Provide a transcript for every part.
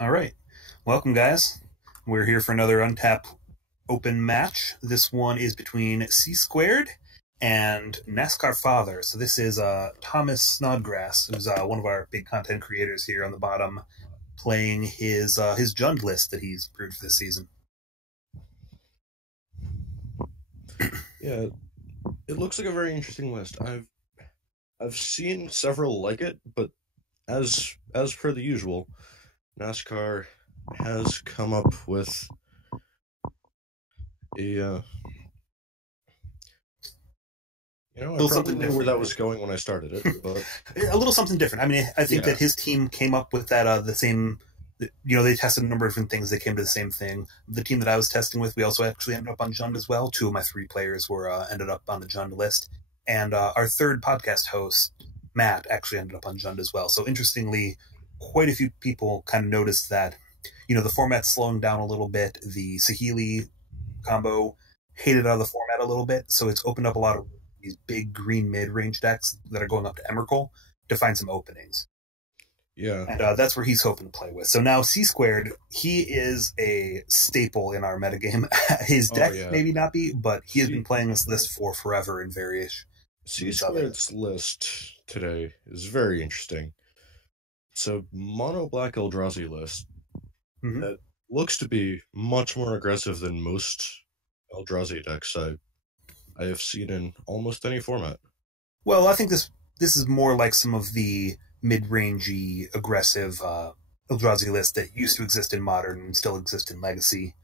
All right. Welcome, guys. We're here for another Untap open match. This one is between Csquared and NASCAR Father. So this is Thomas Snodgrass, who's one of our big content creators here on the bottom, playing his Jund list that he's brewed for this season. Yeah, it looks like a very interesting list. I've seen several like it, but as per the usual, NASCAR has come up with a A I little probably something knew where different. that was going when I started it, but A little something different. I mean, I think yeah, that his team came up with that the same. They tested a number of different things. They came to the same thing. The team that I was testing with, we also actually ended up on Jund as well. Two of my three players were ended up on the Jund list, and our third podcast host, Matt, actually ended up on Jund as well. So interestingly, quite a few people kind of noticed that the format's slowing down a little bit. The Sahili combo hated out of the format a little bit, so it's opened up a lot of these big green mid-range decks that are going up to Emrakul to find some openings. yeah, And that's where he's hoping to play with. So now Csquared, he is a staple in our metagame. His oh deck yeah. maybe not be, but he has C been playing this list for forever in various C of it. Squared's list today is very interesting. It's a mono black Eldrazi list Mm-hmm. that looks to be much more aggressive than most Eldrazi decks I have seen in almost any format. Well, I think this is more like some of the mid-rangey, aggressive Eldrazi lists that used to exist in Modern and still exist in Legacy.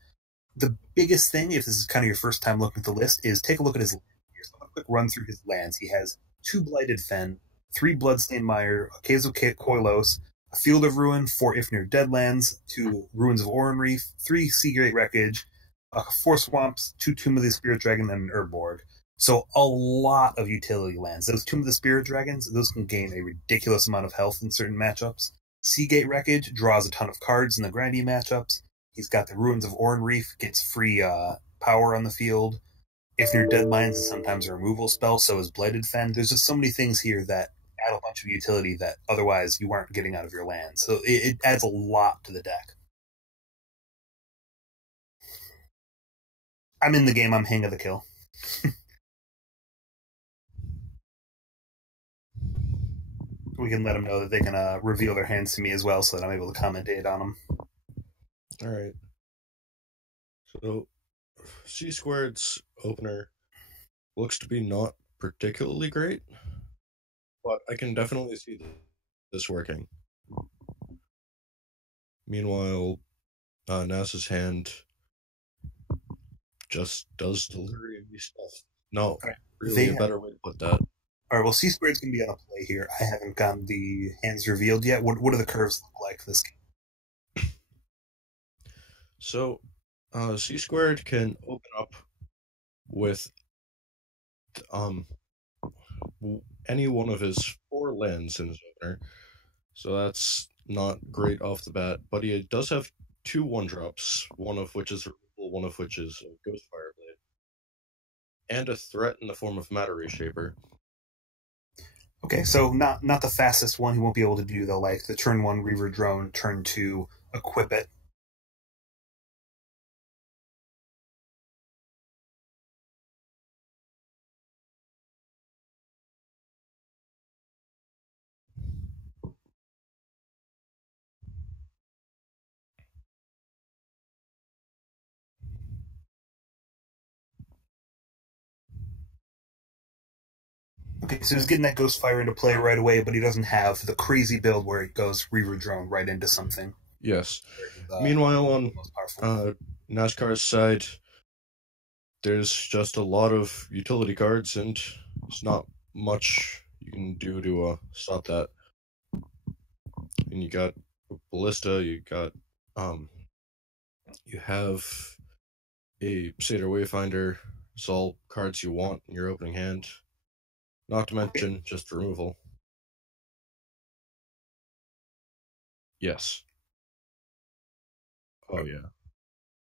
The biggest thing, if this is kind of your first time looking at the list, is take a look at his. Here's a quick run through his lands. He has two Blighted Fen, three Bloodstained Mire, a Caves of Koilos, a Field of Ruin, four Ifnir Deadlands, two Ruins of Oran Reef, three Seagate Wreckage, four Swamps, two Tomb of the Spirit Dragon, and an Urborg. So a lot of utility lands. Those Tomb of the Spirit Dragons, those can gain a ridiculous amount of health in certain matchups. Seagate Wreckage draws a ton of cards in the grindy matchups. He's got the Ruins of Oran Reef, gets free power on the field. If your Deadlines is sometimes a removal spell, so is Blighted Fen. There's just so many things here that add a bunch of utility that otherwise you aren't getting out of your land. So it adds a lot to the deck. I'm in the game. I'm Hang of the Kill. We can let them know that they can reveal their hands to me as well, so that I'm able to commentate on them. All right. So, Csquared's opener looks to be not particularly great, but I can definitely see this working. Meanwhile, NASA's hand just does delirium stuff. No, Right. really a better way to put that. All right, well, Csquared's going to be on a play here. I haven't gotten the hands revealed yet. What do the curves look like this game? So, Csquared can open up with um any one of his four lands in his opener. So that's not great off the bat, but he does have two 1-drops, one of which is removal, one of which is a Ghostfire Blade, and a threat in the form of Matter Reshaper. Okay, so not the fastest one. He won't be able to do the turn one Reaver Drone, turn two equip it. Okay, so he's getting that Ghostfire into play right away, but he doesn't have the crazy build where it goes Reaver Drone right into something. Yes. Meanwhile, on NASCAR's side, there's just a lot of utility cards, and there's not much you can do to stop that. And you got Ballista, you have a Satyr Wayfinder. It's all cards you want in your opening hand. Not to mention just removal. Yes. Oh yeah.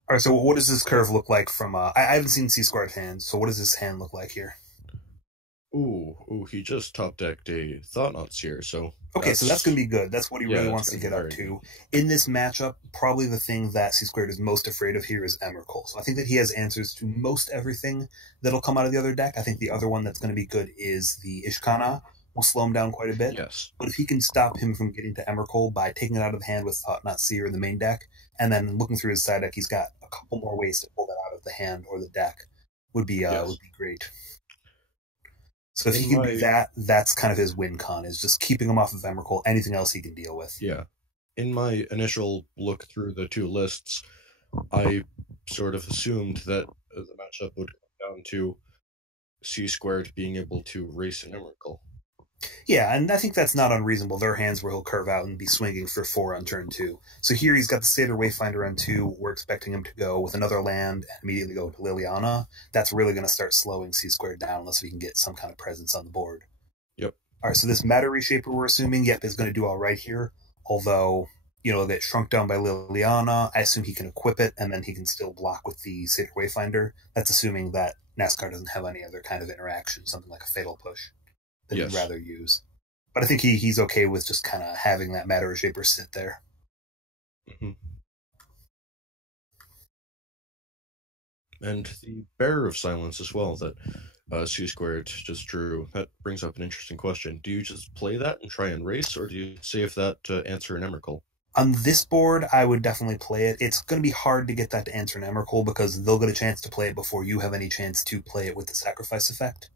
All right, so what does this curve look like from? I haven't seen Csquared's hand, so what does this hand look like here? Ooh, he just top decked a Thought-Knot Seer, so Okay, so that's going to be good. That's what he really that's wants to gonna be get up very to. good. In this matchup, probably the thing that Csquared is most afraid of here is Emrakul. So I think that he has answers to most everything that'll come out of the other deck. I think the other one that's going to be good is the Ishkana. Will slow him down quite a bit. Yes. But if he can stop him from getting to Emrakul by taking it out of the hand with Thought-Knot Seer in the main deck, and then looking through his side deck, he's got a couple more ways to pull that out of the hand or the deck. Would be great. So if he can do that, that's kind of his win con, is just keeping him off of Emrakul. Anything else he can deal with. Yeah. In my initial look through the two lists, I sort of assumed that the matchup would come down to Csquared being able to race an Emrakul. Yeah, and I think that's not unreasonable. There are hands where he'll curve out and be swinging for 4 on turn 2. So here he's got the Satyr Wayfinder on 2. We're expecting him to go with another land and immediately go to Liliana. That's really going to start slowing Csquared down unless we can get some kind of presence on the board. Yep. All right, so this Matter Reshaper we're assuming, yep, is going to do all right here. Although, it'll get shrunk down by Liliana. I assume he can equip it, and then he can still block with the Satyr Wayfinder. That's assuming that NASCAR doesn't have any other kind of interaction, something like a Fatal Push that he'd rather use. But I think he's okay with just kind of having that Matter Shaper sit there. Mm-hmm. And the Bearer of Silence as well that Csquared just drew. That brings up an interesting question. Do you just play that and try and race, or do you save that to answer an Emrakul? On this board, I would definitely play it. It's going to be hard to get that to answer an Emrakul because they'll get a chance to play it before you have any chance to play it with the sacrifice effect.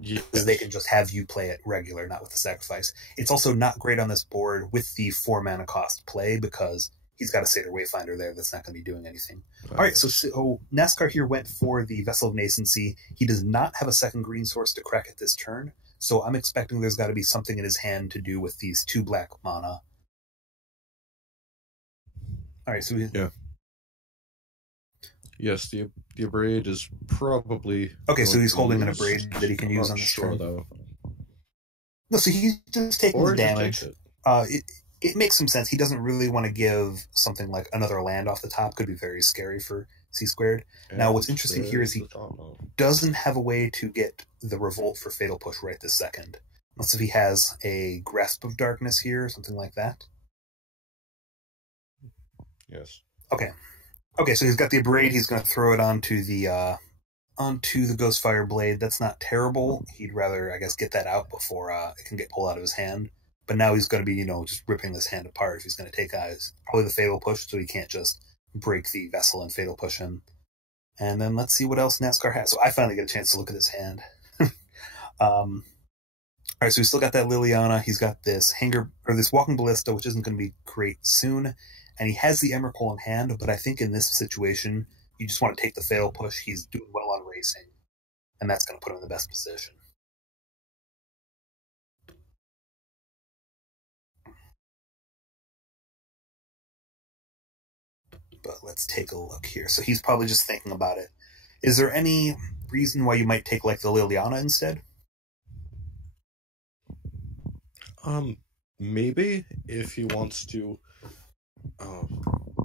Yes. Because they can just have you play it regular, not with the sacrifice. It's also not great on this board with the 4 mana cost play because he's got a Satyr Wayfinder there that's not going to be doing anything. All right, so NASCAR here went for the Vessel of Nascency. He does not have a second green source to crack at this turn, so I'm expecting there's got to be something in his hand to do with these 2 black mana. All right, so Yes, the Abrade is probably... Okay, so he's holding an Abrade that he can use on this turn. Though. No, so he's just taking the damage. It makes some sense. He doesn't really want to give something like another land off the top. Could be very scary for Csquared. Now, what's interesting here is he doesn't have a way to get the Revolt for Fatal Push right this second. Unless if he has a Grasp of Darkness here, something like that. Yes. Okay, so he's got the Abrade. He's going to throw it onto the Ghostfire Blade. That's not terrible. He'd rather, I guess, get that out before it can get pulled out of his hand. But now he's going to be, just ripping this hand apart if he's going to take probably the Fatal Push, so he can't just break the Vessel and Fatal Push him. And then let's see what else NASCAR has. So I finally get a chance to look at his hand. All right, so he's still got that Liliana. He's got this this Walking Ballista, which isn't going to be great soon. And he has the Emrakul in hand, but I think in this situation, you just want to take the Fatal Push. He's doing well on racing, and that's going to put him in the best position. But let's take a look here. So he's probably just thinking about it. Is there any reason why you might take like the Liliana instead? Maybe if he wants to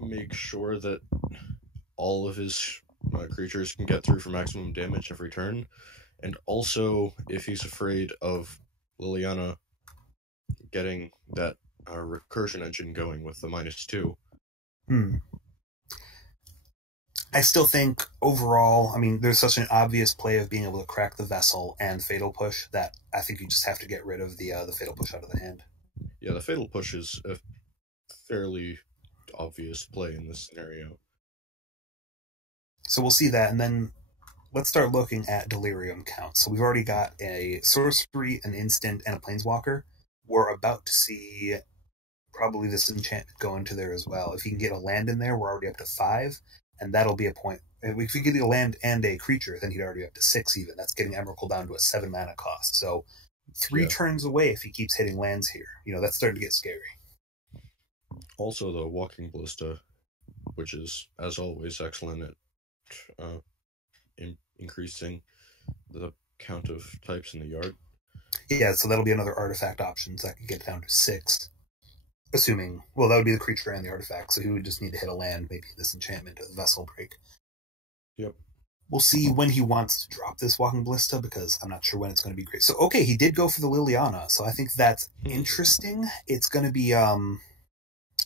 make sure that all of his creatures can get through for maximum damage every turn, and also if he's afraid of Liliana getting that recursion engine going with the -2. I still think overall, there's such an obvious play of being able to crack the Vessel and Fatal Push that I think you just have to get rid of the Fatal Push out of the hand. Yeah, the Fatal Push is a fairly obvious play in this scenario. So we'll see that, and then let's start looking at Delirium counts. So we've already got a sorcery, an instant, and a planeswalker. We're about to see probably this enchantment go into there as well. If he can get a land in there, we're already up to 5, and that'll be a point. If we get a land and a creature, then he'd already be up to 6 even. That's getting Emrakul down to a 7 mana cost. So 3 turns away if he keeps hitting lands here. That's starting to get scary. Also, the Walking Ballista, which is, as always, excellent at increasing the count of types in the yard. Yeah, so that'll be another artifact option, so that could get down to 6. Assuming, that would be the creature and the artifact, so he would just need to hit a land, maybe this enchantment or the Vessel break. Yep. We'll see when he wants to drop this Walking Ballista, because I'm not sure when it's going to be great. So, okay, he did go for the Liliana, so I think that's interesting. It's going to be,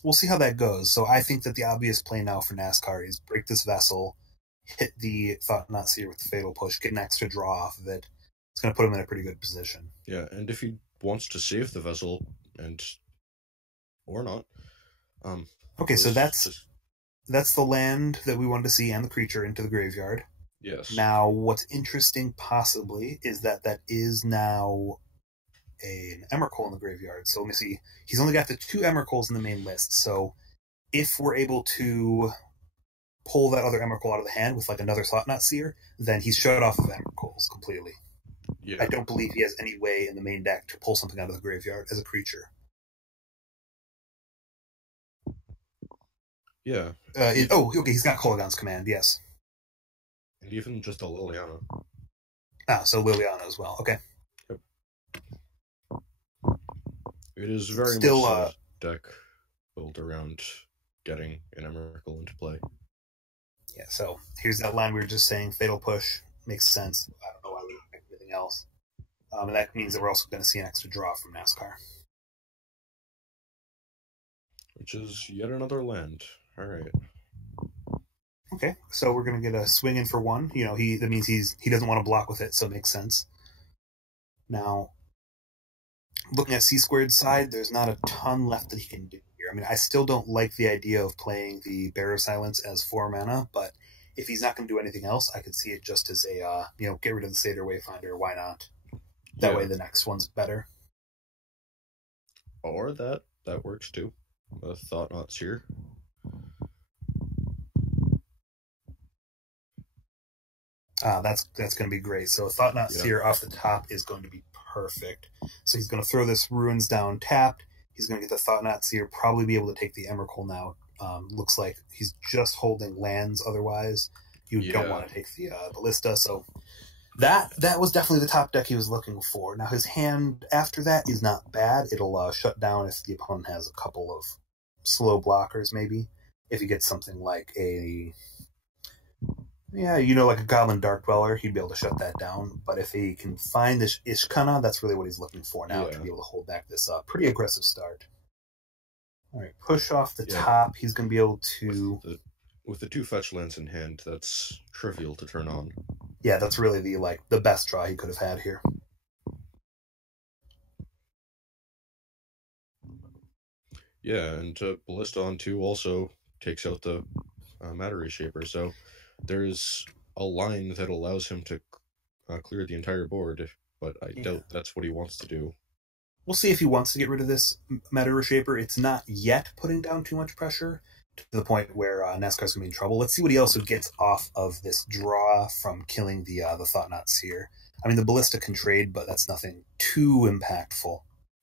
we'll see how that goes. So I think that the obvious play now for NASCAR is break this vessel, hit the Thought-Knot Seer with the Fatal Push, get an extra draw off of it. It's going to put him in a pretty good position. Yeah, and if he wants to save the vessel, or not. Okay, so that's the land that we wanted to see and the creature into the graveyard. Yes. Now, what's interesting possibly is that is now an Emrakul in the graveyard. So let me see. He's only got the 2 Emrakuls in the main list. So if we're able to pull that other Emrakul out of the hand with like another Thought-Knot Seer, then he's shut off of Emrakuls completely. Yeah. I don't believe he has any way in the main deck to pull something out of the graveyard as a creature. Yeah. Okay, he's got Kolaghan's Command, yes. And even just a Liliana. So Liliana as well, okay. Yep. It is very Still, much a deck built around getting an Emrakul into play. Yeah, so here's that line we were just saying, Fatal Push, makes sense. I don't know why we don't pick anything else. And that means that we're also going to see an extra draw from NASCAR. Which is yet another land. All right. Okay, so we're going to get a swing in for 1. You know, that means he doesn't want to block with it, so it makes sense. Now, looking at Csquared's side, there's not a ton left that he can do here. I mean, I still don't like the idea of playing the Bearer of Silence as 4 mana, but if he's not going to do anything else, I could see it just as a, get rid of the Satyr Wayfinder, why not? That way the next one's better. Or that works too. A Thought-Knot Seer. That's going to be great. So Thought-Knot Seer off the top is going to be perfect. So he's going to throw this Ruins down tapped. He's going to get the Thought-Knot Seer, probably be able to take the Emrakul now. Looks like he's just holding lands otherwise. You don't want to take the Ballista. So that was definitely the top deck he was looking for. Now his hand after that is not bad. It'll shut down if the opponent has a couple of slow blockers, maybe. If he gets something like like a Goblin Dark Dweller, he'd be able to shut that down. But if he can find this Ishkana, that's really what he's looking for now to be able to hold back this pretty aggressive start. All right, push off the top. He's going to be able to... With the 2 fetch lands in hand, that's trivial to turn on. Yeah, that's really the best draw he could have had here. Yeah, and Ballista on 2 also takes out the Matter Reshaper, so there's a line that allows him to clear the entire board, but I doubt that's what he wants to do. We'll see if he wants to get rid of this Matter Reshaper. It's not yet putting down too much pressure to the point where NASCAR's going to be in trouble. Let's see what he also gets off of this draw from killing the Thought-Knot Seer. I mean, the Ballista can trade, but that's nothing too impactful.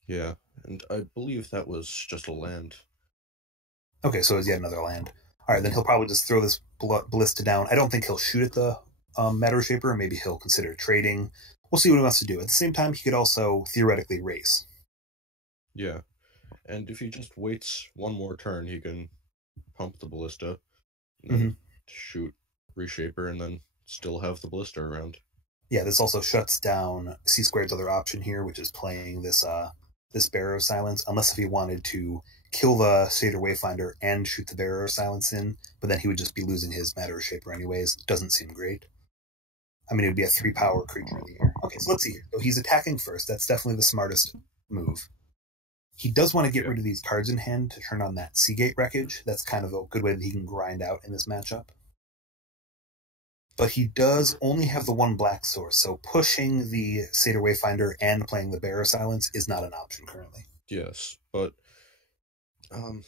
Yeah, and I believe that was just a land. Okay, so it's yet another land. All right, then he'll probably just throw this Ballista down. I don't think he'll shoot at the Matter Reshaper. Maybe he'll consider trading. We'll see what he wants to do. At the same time, he could also theoretically race. Yeah, and if he just waits one more turn, he can pump the Ballista, and then shoot Reshaper, and then still have the Ballista around. Yeah, this also shuts down Csquared's other option here, which is playing this Bearer of Silence, unless if he wanted to kill the Satyr Wayfinder and shoot the Bearer of Silence in, but then he would just be losing his Matter Reshaper anyways. Doesn't seem great. I mean, it would be a 3-power creature in the air. Okay, so let's see here. So he's attacking first. That's definitely the smartest move. He does want to get rid of these cards in hand to turn on that Seagate Wreckage. That's kind of a good way that he can grind out in this matchup. But he does only have the 1 black source, so pushing the Satyr Wayfinder and playing the Bearer of Silence is not an option currently. Yes, but... Alright,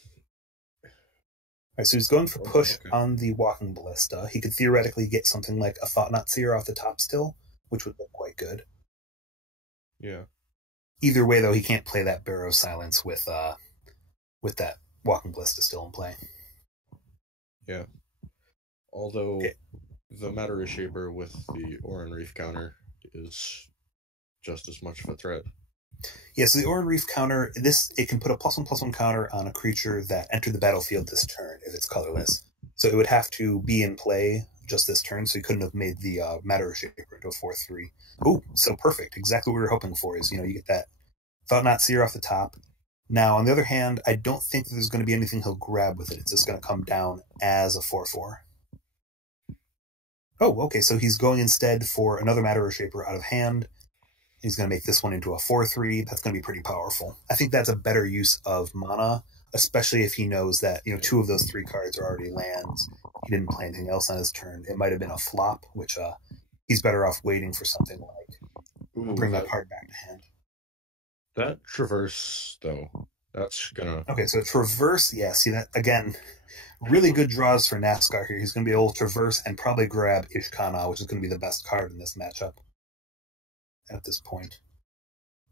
so he's going for push on the Walking Ballista. He could theoretically get something like a Thought-Knot Seer off the top still, which would look quite good. Yeah. Either way, though, he can't play that Bearer of Silence with that Walking Ballista still in play. Yeah. Although the Matter Reshaper with the Oran Reef counter is just as much of a threat. Yeah, so the Oran Reef counter, it can put a +1/+1 counter on a creature that entered the battlefield this turn if it's colorless. So it would have to be in play just this turn, so he couldn't have made the Matter Shaper into a 4/3. Oh, so perfect. Exactly what we were hoping for is, you get that Thought-Knot Seer off the top. Now, on the other hand, I don't think that there's going to be anything he'll grab with it. It's just going to come down as a 4/4. Oh, okay, so he's going instead for another Matter Shaper out of hand. He's going to make this one into a 4/3. That's going to be pretty powerful. I think that's a better use of mana, especially if he knows that, 2 of those 3 cards are already lands. He didn't play anything else on his turn. It might have been a flop, which he's better off waiting for something like bring that card back to hand. That Traverse, though, that's gonna... Okay, so Traverse, yeah, see that, again, really good draws for NASCAR here. He's going to be able to Traverse and probably grab Ishkana, which is going to be the best card in this matchup at this point.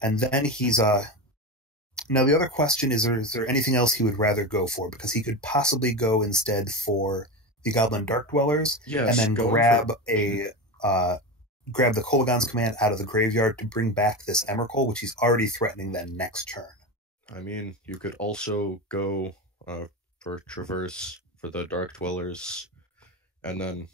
And then he's... Now, the other question is there anything else he would rather go for? Because he could possibly go instead for the Goblin Dark Dwellers, and then grab grab the Kolaghan's Command out of the graveyard to bring back this Emrakul, which he's already threatening then next turn. I mean, you could also go for Traverse for the Dark Dwellers, and then,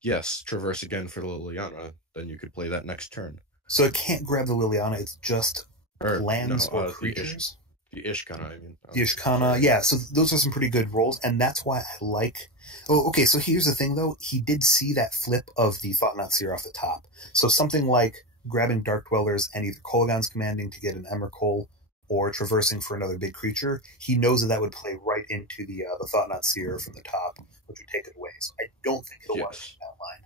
yes, Traverse again for Liliana. Then you could play that next turn. So it can't grab the Liliana, it's just lands or creatures? The Ishkana, I mean. The Ishkana, yeah, so those are some pretty good rolls, and that's why I like... Oh, okay, so here's the thing, though. He did see that flip of the Thought-Knot Seer off the top. So something like grabbing Dark Dwellers and either Kolaghan's Commanding to get an Emrakul or traversing for another big creature, he knows that would play right into the Thought-Knot Seer from the top, which would take it away. So I don't think he'll want to keep that line.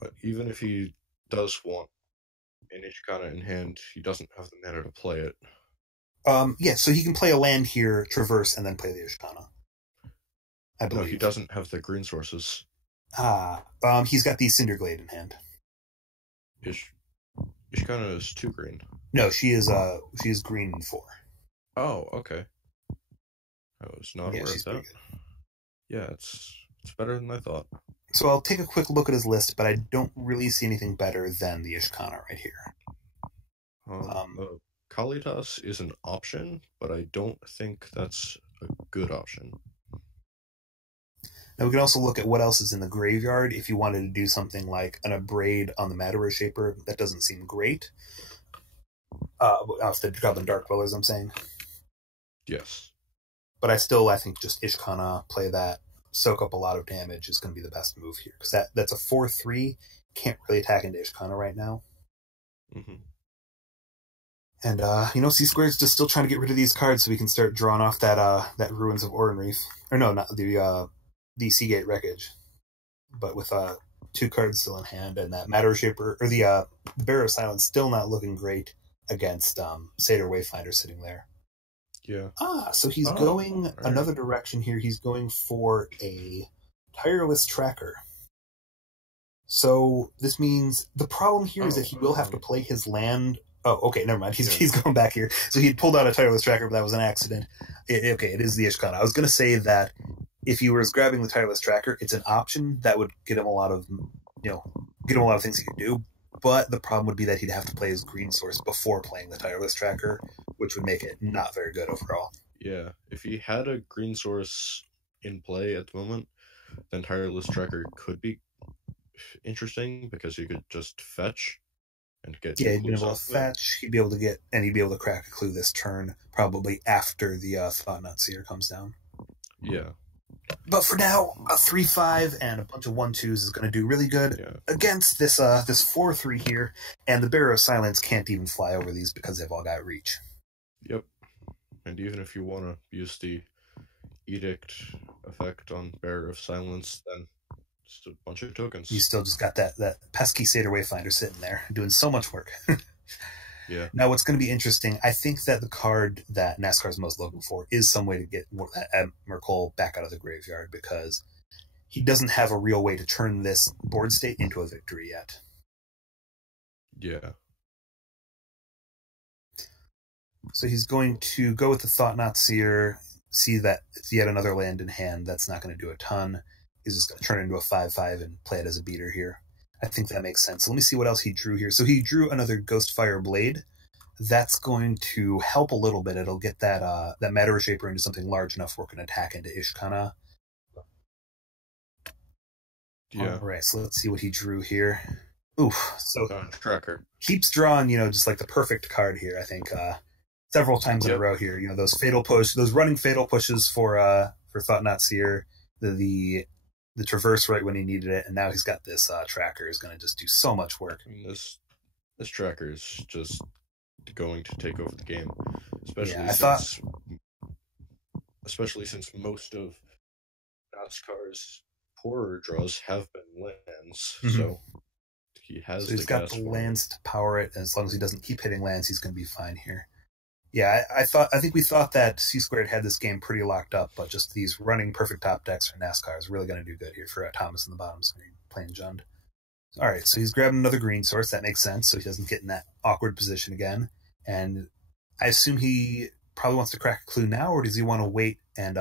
But even if he does want an Ishkana in hand, he doesn't have the mana to play it. Yeah, so he can play a land here, traverse, and then play the Ishkana. I believe. No, he doesn't have the green sources. He's got the Cinderglade in hand. Ishkana is 2 green. No, she is green and 4. Oh, okay. I was not aware of that. Yeah, it's better than I thought. So I'll take a quick look at his list, but I don't really see anything better than the Ishkana right here. Kalitas is an option, but I don't think that's a good option. Now we can also look at what else is in the graveyard if you wanted to do something like an Abrade on the Matter Shaper. That doesn't seem great. Off the Goblin Dark Dwellers, I'm saying. Yes. But I think just Ishkana, play that, soak up a lot of damage is going to be the best move here. Because that's a 4/3, can't really attack into Ishkana right now. Mm-hmm. And, Csquared's just still trying to get rid of these cards so we can start drawing off that Ruins of Oran-Reef. Or no, not the Seagate Wreckage. But with 2 cards still in hand, and that Matter Shaper, or the Bearer of Silence still not looking great against Satyr Wayfinder sitting there. Yeah. So he's going another direction here. He's going for a Tireless Tracker. So this means the problem here is that he will have to play his land. Oh, okay, never mind. He's going back here. So he pulled out a Tireless Tracker, but that was an accident. It is the Ishkana. I was going to say that if he was grabbing the Tireless Tracker, it's an option that would get him a lot of, things he could do. But the problem would be that he'd have to play his green source before playing the Tireless Tracker, which would make it not very good overall. Yeah, if he had a green source in play at the moment, then Tireless Tracker could be interesting because he could just fetch and get. Yeah, he'd be able to fetch. He'd be able to crack a clue this turn, probably after the Thought-Knot Seer comes down. Yeah. But for now, a 3/5 and a bunch of 1/2s is going to do really good against this 4/3 here, and the Bearer of Silence can't even fly over these because they've all got reach. Yep. And even if you want to use the Edict effect on Bearer of Silence, then just a bunch of tokens. You still just got that pesky Satyr Wayfinder sitting there, doing so much work. Yeah. Now, what's going to be interesting, I think that the card that NASCAR is most looking for is some way to get Emrakul back out of the graveyard, because he doesn't have a real way to turn this board state into a victory yet. Yeah. So he's going to go with the Thought-Knot Seer, see that it's yet another land in hand. That's not going to do a ton. He's just going to turn it into a 5/5 and play it as a beater here. I think that makes sense. So let me see what else he drew here. So he drew another Ghostfire Blade, That's going to help a little bit. It'll get that Matter Shaper into something large enough where it can attack into Ishkana. Yeah. All right, so let's see what he drew here. Oof. So Tracker keeps drawing, just like the perfect card here. I think several times in a row here. Those running fatal pushes for Thought-Knot Seer, the traverse right when he needed it, and now he's got this tracker is going to just do so much work. I mean, this tracker is just going to take over the game, especially since most of NASCAR's poorer draws have been lands, so he's got the lands to power it. As long as he doesn't keep hitting lands, he's going to be fine here. Yeah, I think we thought that Csquared had this game pretty locked up, but just these running perfect top decks for NASCAR is really going to do good here for Thomas in the bottom screen playing Jund. All right, so he's grabbing another green source. That makes sense, so he doesn't get in that awkward position again. And I assume he probably wants to crack a clue now, or does he want to wait and...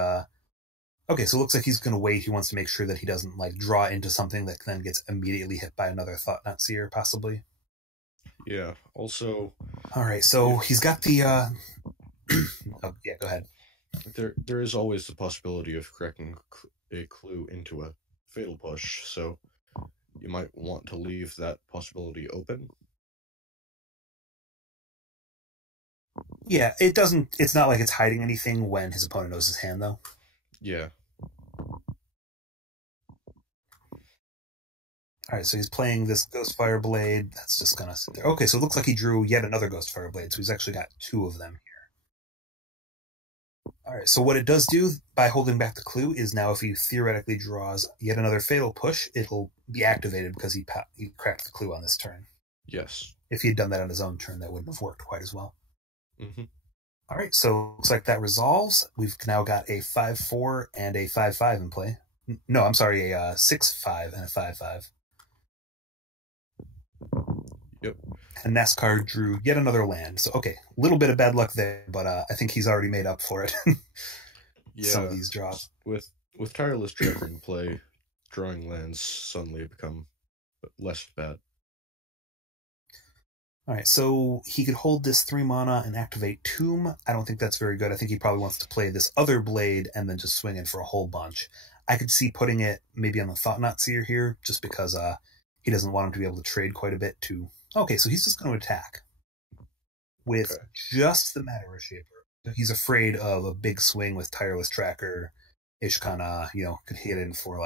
Okay, so it looks like he's going to wait. He wants to make sure that he doesn't draw into something that then gets immediately hit by another Thought-Knot Seer, possibly. Yeah, also... All right, so he's got the... Oh, yeah, go ahead. There is always the possibility of cracking a clue into a fatal push, so you might want to leave that possibility open. Yeah, it's not like it's hiding anything when his opponent knows his hand, though. Yeah. All right, so he's playing this Ghostfire Blade. That's just going to sit there. Okay, so it looks like he drew yet another Ghostfire Blade, so he's actually got two of them here. All right, so what it does do by holding back the clue is now if he theoretically draws yet another Fatal Push, it'll be activated because he cracked the clue on this turn. Yes. If he had done that on his own turn, that wouldn't have worked quite as well. Mm-hmm. All right, so looks like that resolves. We've now got a 5-4 and a 5-5 in play. No, I'm sorry, a 6-5 and a 5-5. Yep. And NASCAR drew yet another land. So, okay, a little bit of bad luck there, but I think he's already made up for it. Some of these draws. With Tireless Tracker in play, drawing lands suddenly become less bad. All right, so he could hold this 3 mana and activate Tomb. I don't think that's very good. I think he probably wants to play this other blade and then just swing in for a whole bunch. I could see putting it maybe on the Thought-Knot Seer here, just because he doesn't want him to be able to trade quite a bit to... Okay, so he's just going to attack with just the Matter Shaper. He's afraid of a big swing with Tireless Tracker. Ishkana, could hit in for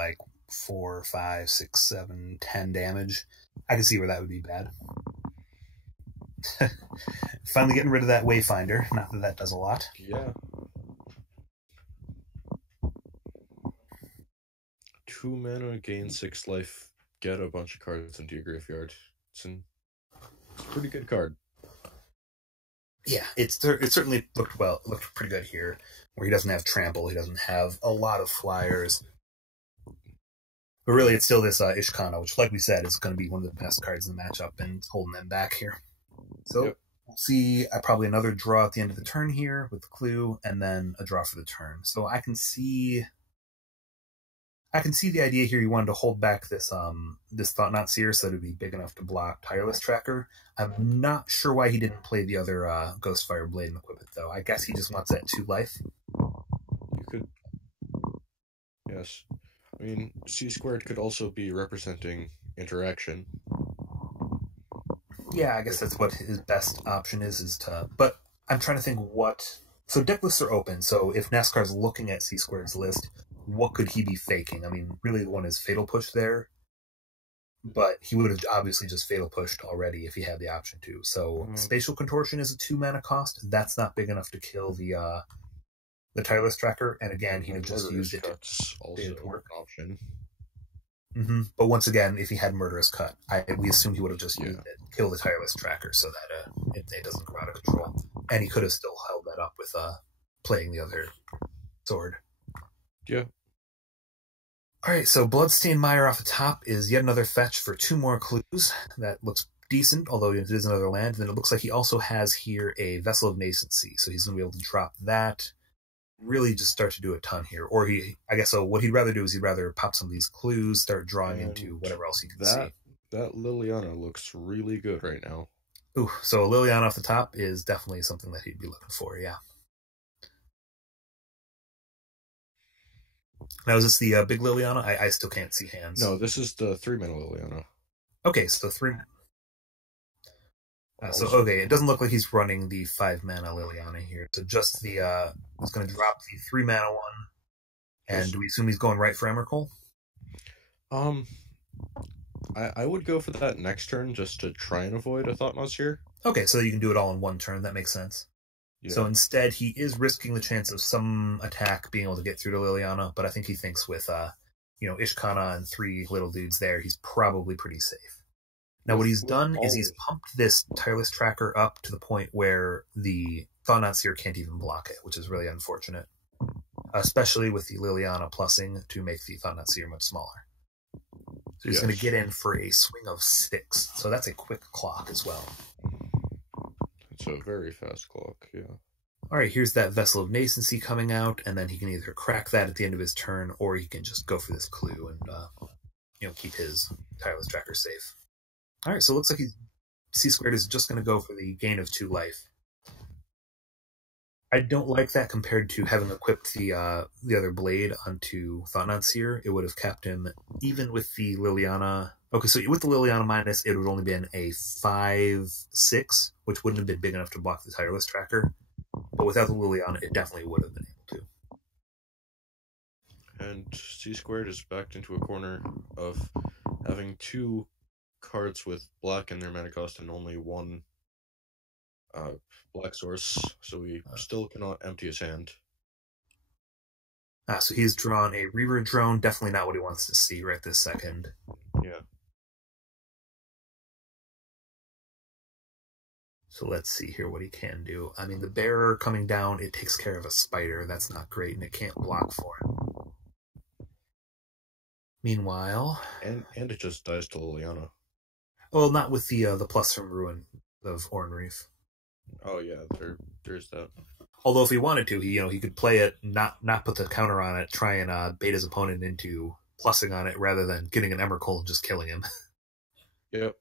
4, 5, 6, 7, 10 damage. I can see where that would be bad. Finally getting rid of that Wayfinder. Not that does a lot. Yeah. 2 mana, gain 6 life, get a bunch of cards into your graveyard. It's a pretty good card. Yeah, it certainly looked pretty good here, where he doesn't have trample, he doesn't have a lot of flyers. But really, it's still this Ishkana, which, like we said, is going to be one of the best cards in the matchup, and holding them back here. So we'll see probably another draw at the end of the turn here with the clue, and then a draw for the turn. So I can see the idea here. You wanted to hold back this Thought-Knot Seer so that it would be big enough to block Tireless Tracker. I'm not sure why he didn't play the other Ghostfire Blade and equip it, though. I guess he just wants that 2 life. You could... Yes. I mean, Csquared could also be representing interaction. Yeah, I guess that's what his best option is to... But I'm trying to think what... So deck lists are open, so if NASCAR's looking at Csquared's list, what could he be faking? I mean, really the one is Fatal Push there, but he would have obviously just Fatal Pushed already if he had the option to. So Spatial Contortion is a 2 mana cost. That's not big enough to kill the Tireless Tracker, and again, he would just use it to work. Option. Mm-hmm. But once again, if he had Murderous Cut, we assume he would have just used it, kill the Tireless Tracker so that it doesn't go out of control. And he could have still held that up with playing the other sword. Yeah. Alright, so Bloodstained Mire off the top is yet another fetch for 2 more clues. That looks decent, although it is another land. And then it looks like he also has here a Vessel of Nascency, so he's going to be able to drop that. Really just start to do a ton here. Or what he'd rather do is he'd rather pop some of these clues, start drawing into whatever else he can see. That Liliana looks really good right now. Ooh, so a Liliana off the top is definitely something that he'd be looking for, yeah. Now, is this the big Liliana? I still can't see hands. No, this is the 3-mana Liliana. Okay, so three. Okay, it doesn't look like he's running the 5-mana Liliana here. So just he's going to drop the 3-mana one. And do we assume he's going right for Emrakul? I would go for that next turn just to try and avoid a Thought-Knot Seer. Okay, so you can do it all in one turn. That makes sense. Yeah. So instead, he is risking the chance of some attack being able to get through to Liliana, but I think he thinks with, Ishkana and 3 little dudes there, he's probably pretty safe. Now, what he's done is he's pumped this Tireless Tracker up to the point where the Thought-Knot Seer can't even block it, which is really unfortunate, especially with the Liliana plussing to make the Thought-Knot Seer much smaller. So he's going to get in for a swing of 6. So that's a quick clock as well. It's a very fast clock, yeah. All right, here's that Vessel of Nascency coming out, and then he can either crack that at the end of his turn, or he can just go for this clue and keep his Tireless Tracker safe. All right, so it looks like Csquared is just going to go for the gain of 2 life. I don't like that compared to having equipped the other blade onto Thought-Knot Seer. It would have kept him, even with the Liliana. Okay, so with the Liliana minus, it would have only been a 5/6, which wouldn't have been big enough to block the Tireless Tracker. But without the Liliana, it definitely would have been able to. And Csquared is backed into a corner of having 2 cards with black in their mana cost and only 1 black source, so he still cannot empty his hand. So he's drawn a Reaver Drone, definitely not what he wants to see right this second. Yeah. So let's see here what he can do. I mean, the Bearer coming down, it takes care of a Spider. That's not great, and it can't block for him. Meanwhile... And it just dies to Liliana. Well, not with the plus from Ruin of Oran-Reef. Oh yeah, there's that. Although if he wanted to, he could play it, not put the counter on it, try and bait his opponent into plussing on it rather than getting an Emrakul and just killing him. Yep.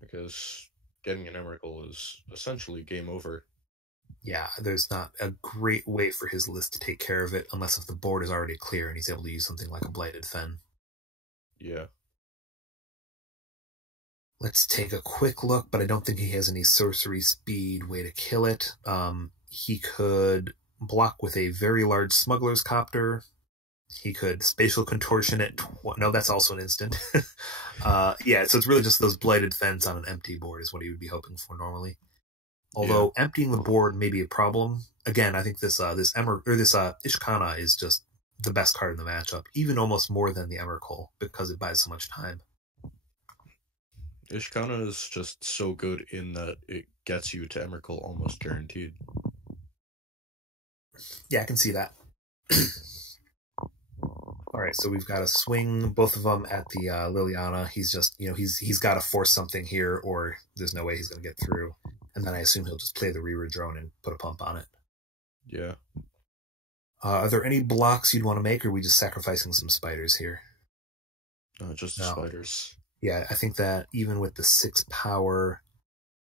Because getting an Emrakul is essentially game over. Yeah, there's not a great way for his list to take care of it unless if the board is already clear and he's able to use something like a Blighted Fen. Yeah. Let's take a quick look, but I don't think he has any sorcery speed way to kill it. He could block with a very large Smuggler's Copter. He could Spatial Contortion it. No, that's also an instant. Yeah, so it's really just those Blighted Fens on an empty board is what he would be hoping for normally. Although emptying the board may be a problem. Again, I think this Ishkana is just the best card in the matchup, even almost more than the Emrakul because it buys so much time. Ishkana is just so good in that it gets you to Emrakul almost guaranteed. Yeah, I can see that. All right, so we've got to swing both of them at the Liliana. He's just, he's got to force something here, or there's no way he's going to get through. And then I assume he'll just play the Reaver Drone and put a pump on it. Yeah. Are there any blocks you'd want to make, or are we just sacrificing some spiders here? Just the spiders. Yeah, I think that even with the 6 power...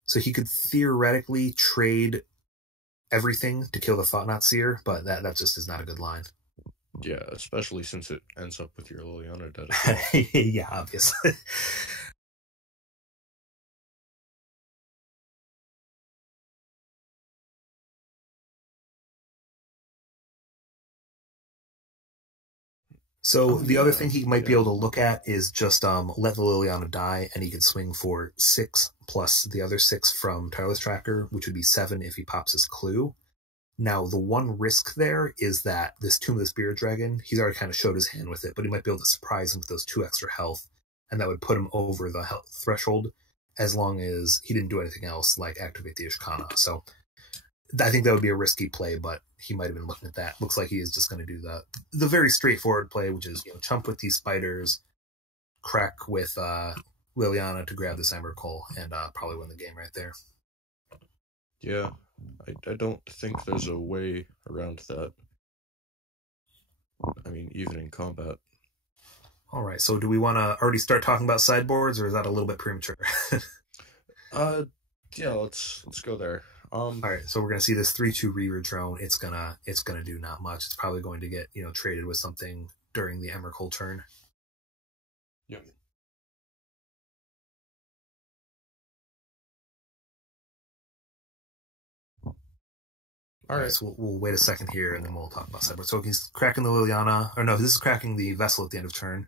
So he could theoretically trade everything to kill the Thought-Knot Seer, but that just is not a good line. Yeah, especially since it ends up with your Liliana dead as well. Yeah, obviously. So the other thing he might be able to look at is just let the Liliana die, and he could swing for 6 plus the other 6 from Tireless Tracker, which would be 7 if he pops his clue. Now, the one risk there is that this Tomb of the Spirit Dragon, he's already kind of showed his hand with it, but he might be able to surprise him with those 2 extra health, and that would put him over the health threshold as long as he didn't do anything else like activate the Ishkana. So I think that would be a risky play, but he might have been looking at that. Looks like he is just going to do the very straightforward play, which is chump with these spiders, crack with Liliana to grab this Emrakul, and probably win the game right there. Yeah, I don't think there's a way around that. I mean, even in combat. All right, so do we want to already start talking about sideboards, or is that a little bit premature? Yeah, let's go there. All right, so we're gonna see this 3/2 Reaver drone. It's gonna do not much. It's probably going to get traded with something during the Emrakul turn. Yep. All right, so we'll wait a second here, and then we'll talk about sideboard. So he's cracking the Liliana, or no, this is cracking the vessel at the end of turn.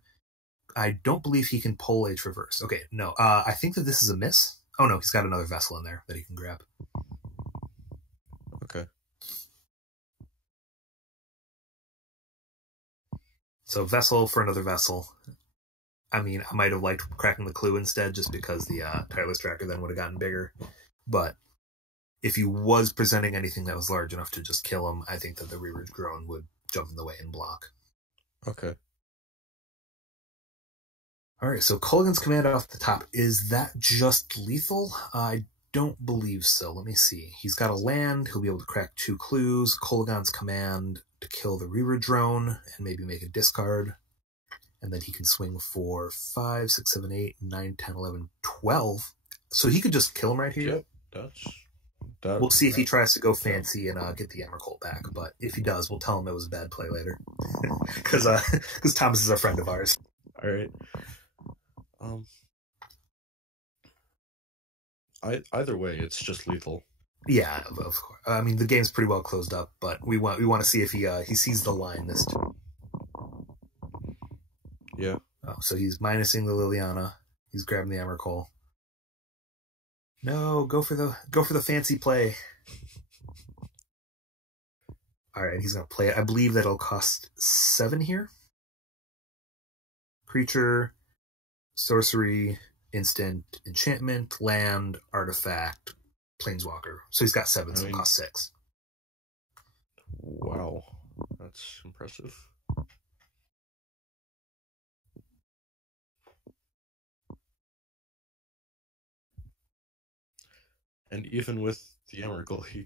I don't believe he can pull a Traverse. Okay, no, I think that this is a miss. Oh no, he's got another vessel in there that he can grab. Okay. So vessel for another vessel. I mean, I might have liked cracking the Clue instead, just because the Tireless Tracker then would have gotten bigger. But if he was presenting anything that was large enough to just kill him, I think that the Reaver's Drone would jump in the way and block. Okay. All right, so Culligan's command off the top. Is that just lethal? I don't believe so. Let me see. He's got a land. He'll be able to crack 2 clues. Culligan's command to kill the Reaver Drone and maybe make a discard. And then he can swing for 5, 6, 7, 8, 9, 10, 11, 12. So he could just kill him right here. Yep, we'll see if he tries to go fancy and get the Emrakul back. But if he does, we'll tell him it was a bad play later. Because Thomas is a friend of ours. All right. Either way, it's just lethal. Yeah, of course. I mean, the game's pretty well closed up, but we want to see if he sees the line this time. Yeah. Oh, so he's minusing the Liliana. He's grabbing the Emrakul. No, go for the fancy play. All right, he's gonna play it. I believe that'll cost 7 here. Creature, sorcery, instant, enchantment, land, artifact, planeswalker. So he's got 7, so it costs 6. Wow, that's impressive. And even with the Emrakul, he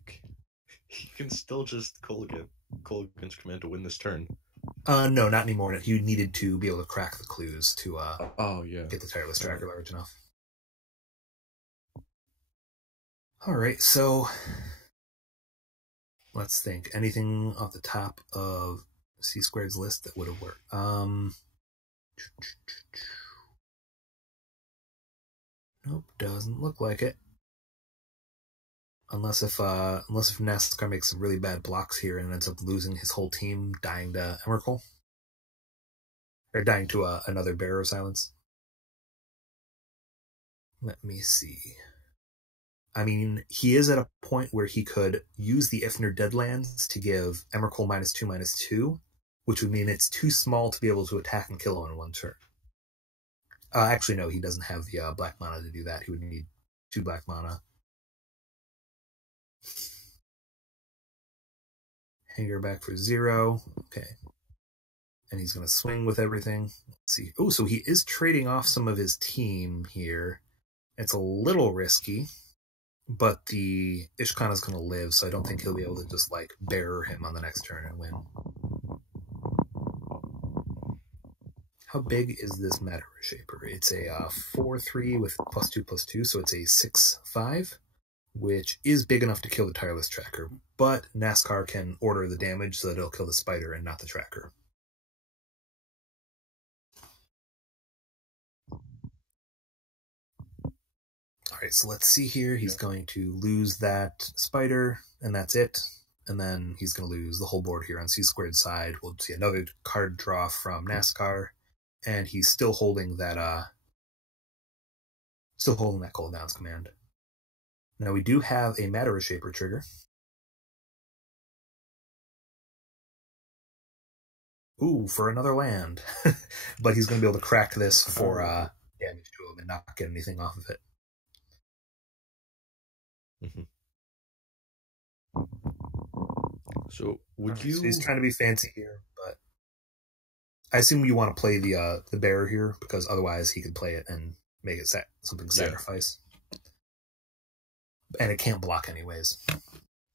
can still just Culligan's command to win this turn. No, not anymore. He needed to be able to crack the clues to get the Tireless Tracker large enough. All right, so let's think. Anything off the top of Csquared's list that would have worked? Nope, doesn't look like it. Unless if NASCAR makes some really bad blocks here and ends up losing his whole team, dying to Emrakul. Or dying to another Bearer of Silence. Let me see. I mean, he is at a point where he could use the Ifnir Deadlands to give Emrakul -2/2, which would mean it's too small to be able to attack and kill him in one turn. Actually, no, he doesn't have the black mana to do that. He would need 2 black mana. Hanger back for 0. Okay. And he's going to swing with everything. Let's see. Oh, so he is trading off some of his team here. It's a little risky, but the Ishkan is going to live, so I don't think he'll be able to just, bearer him on the next turn and win. How big is this Matter Shaper? It's a 4/3 with +2/+2, so it's a 6/5, which is big enough to kill the Tireless Tracker, but NASCAR can order the damage so that it'll kill the spider and not the tracker. All right, so let's see here. He's going to lose that spider, and that's it. And then he's going to lose the whole board here on Csquared's side. We'll see another card draw from NASCAR, and he's still holding that cooldowns command. Now we do have a Matter Shaper trigger. Ooh, for another land. But he's going to be able to crack this for damage to him and not get anything off of it. Mm-hmm. So So he's trying to be fancy here, but I assume you want to play the bearer here, because otherwise he could play it and make it something sacrifice. And it can't block anyways.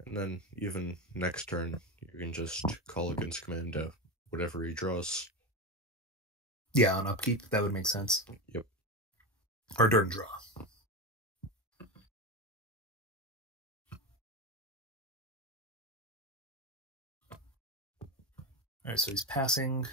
And then even next turn, you can just Culligan's command to whatever he draws. Yeah, on upkeep, that would make sense. Yep. Or during draw. All right, so he's passing.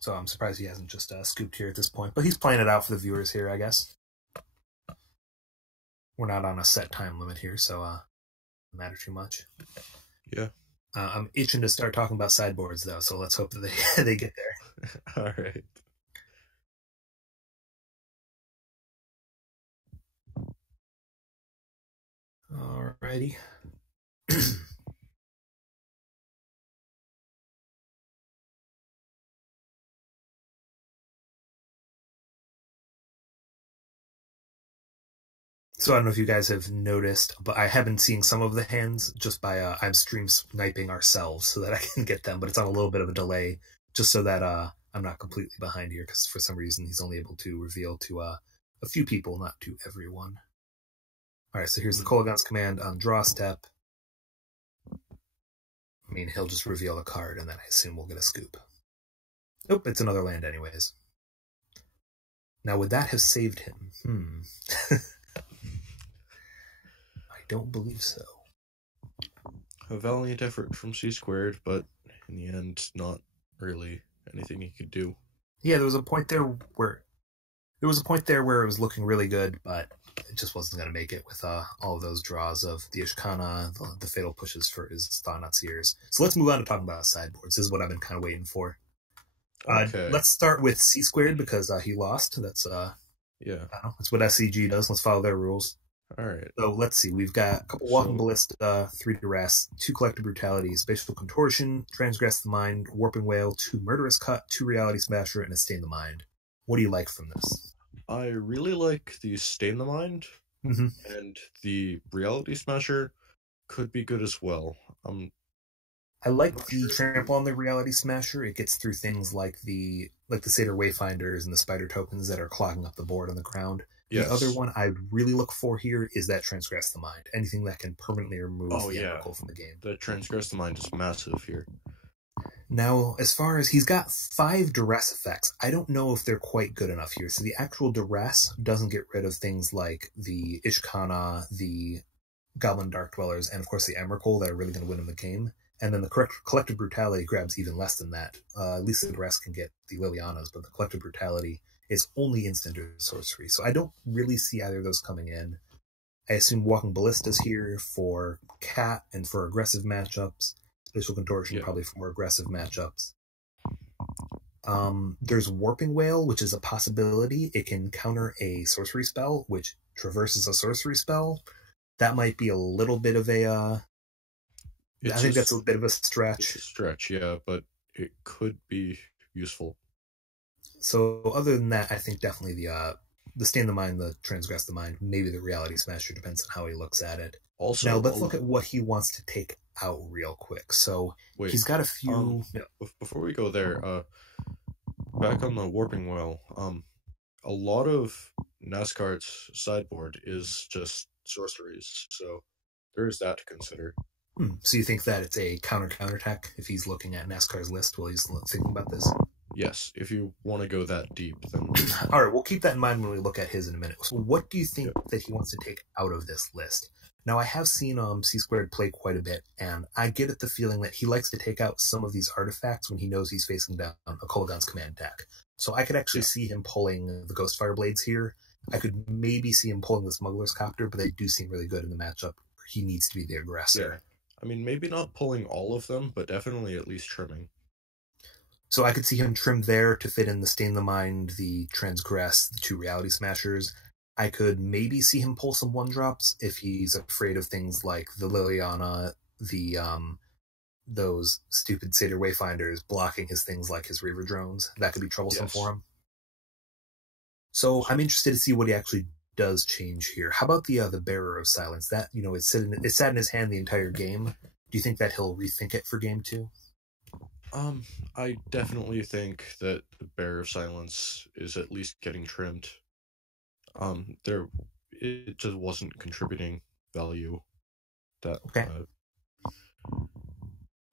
So I'm surprised he hasn't just scooped here at this point. But he's playing it out for the viewers here, I guess. We're not on a set time limit here, so doesn't matter too much. Yeah. I'm itching to start talking about sideboards, though, so let's hope that they get there. All right. Alrighty. So I don't know if you guys have noticed, but I have been seeing some of the hands just by I'm stream sniping ourselves so that I can get them, but it's on a little bit of a delay just so that I'm not completely behind here because for some reason he's only able to reveal to a few people, not to everyone. All right, so here's the Kolaghan's command on draw step. I mean, he'll just reveal the card, and then I assume we'll get a scoop. Nope, it's another land anyways. Now, would that have saved him? I don't believe so. A valiant effort from Csquared, but in the end, not really anything he could do. Yeah, there was a point there where it was looking really good, but it just wasn't going to make it with all of those draws of the Ishkana, the fatal pushes for his Thanatsirs. So let's move on to talking about sideboards. This is what I've been kind of waiting for. Okay. Let's start with Csquared because he lost. That's that's what SCG does. Let's follow their rules. All right. So let's see. We've got a couple Walking Ballista, 3 Duress, 2 Collective Brutality, Spatial Contortion, Transgress the Mind, Warping Whale, 2 Murderous Cut, 2 Reality Smasher, and a Stain the Mind. What do you like from this? I really like the Stain the Mind, and the Reality Smasher could be good as well. I like the Trample on the Reality Smasher. It gets through things like the Satyr Wayfinders and the Spider Tokens that are clogging up the board on the ground. Yes. The other one I really look for here is that Transgress the Mind. Anything that can permanently remove the Emrakul from the game. The Transgress the Mind is massive here. Now, as far as he's got 5 Duress effects, I don't know if they're quite good enough here. So the actual Duress doesn't get rid of things like the Ishkana, the Goblin Dark Dwellers, and of course the Emrakul that are really going to win him the game. And then the Collective Brutality grabs even less than that. At least the Duress can get the Lilianas, but the Collective Brutality is only instant or sorcery. So I don't really see either of those coming in. I assume Walking Ballista's here for Cat and for aggressive matchups. Spatial Contortion probably for more aggressive matchups. There's Warping Whale, which is a possibility. It can counter a sorcery spell, which traverses a sorcery spell. That might be a little bit of a... I think that's a bit of a stretch. It's a stretch, yeah, but it could be useful. So other than that, I think definitely the Stain the Mind, the Transgress the Mind, maybe the Reality Smasher, depends on how he looks at it. Also, now let's look at what he wants to take out real quick. So he's got a few... Before we go there, back on the Warping Whale, a lot of NASCAR's sideboard is just sorceries, so there is that to consider. So you think that it's a counterattack if he's looking at NASCAR's list while he's thinking about this? Yes, if you want to go that deep, then... All right, we'll keep that in mind when we look at his in a minute. So what do you think that he wants to take out of this list? Now, I have seen Csquared play quite a bit, and I get at the feeling that he likes to take out some of these artifacts when he knows he's facing down a Kolaghan's command attack. So I could actually see him pulling the Ghostfire Blades here. I could maybe see him pulling the Smuggler's Copter, but they do seem really good in the matchup where he needs to be the aggressor. Yeah. I mean, maybe not pulling all of them, but definitely at least trimming. So I could see him trim there to fit in the Stain the Mind, the Transgress, the 2 Reality Smashers. I could maybe see him pull some 1-drops if he's afraid of things like the Liliana, the those stupid Satyr Wayfinders blocking his things like his Reaver Drones. That could be troublesome for him. So I'm interested to see what he actually does change here. How about the Bearer of Silence? That, it sat in his hand the entire game. Do you think that he'll rethink it for game 2? I definitely think that the Bearer of Silence is at least getting trimmed. It just wasn't contributing value. That okay.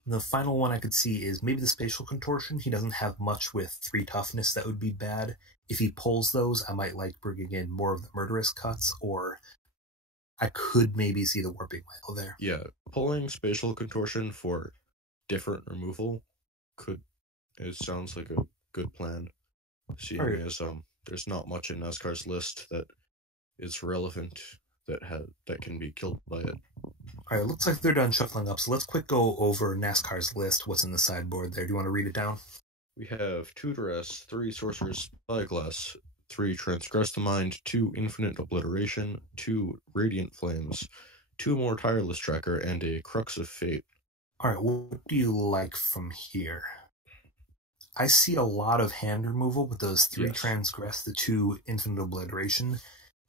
The final one I could see is maybe the Spatial Contortion. He doesn't have much with 3 toughness that would be bad. If he pulls those, I might like bringing in more of the Murderous Cuts, or I could maybe see the Warping Wail there. Yeah, pulling Spatial Contortion for different removal it sounds like a good plan, seeing as there's not much in NASCAR's list that is relevant that can be killed by it. Alright, it looks like they're done shuffling up, so let's quick go over NASCAR's list, what's in the sideboard there. Do you want to read it down? We have 2 Duress, 3 Sorcerer's Spyglass, 3 Transgress the Mind, 2 Infinite Obliteration, 2 Radiant Flames, 2 more Tireless Tracker, and a Crux of Fate. Alright, what do you like from here? I see a lot of hand removal with those 3 Transgress, the 2 Infinite Obliteration,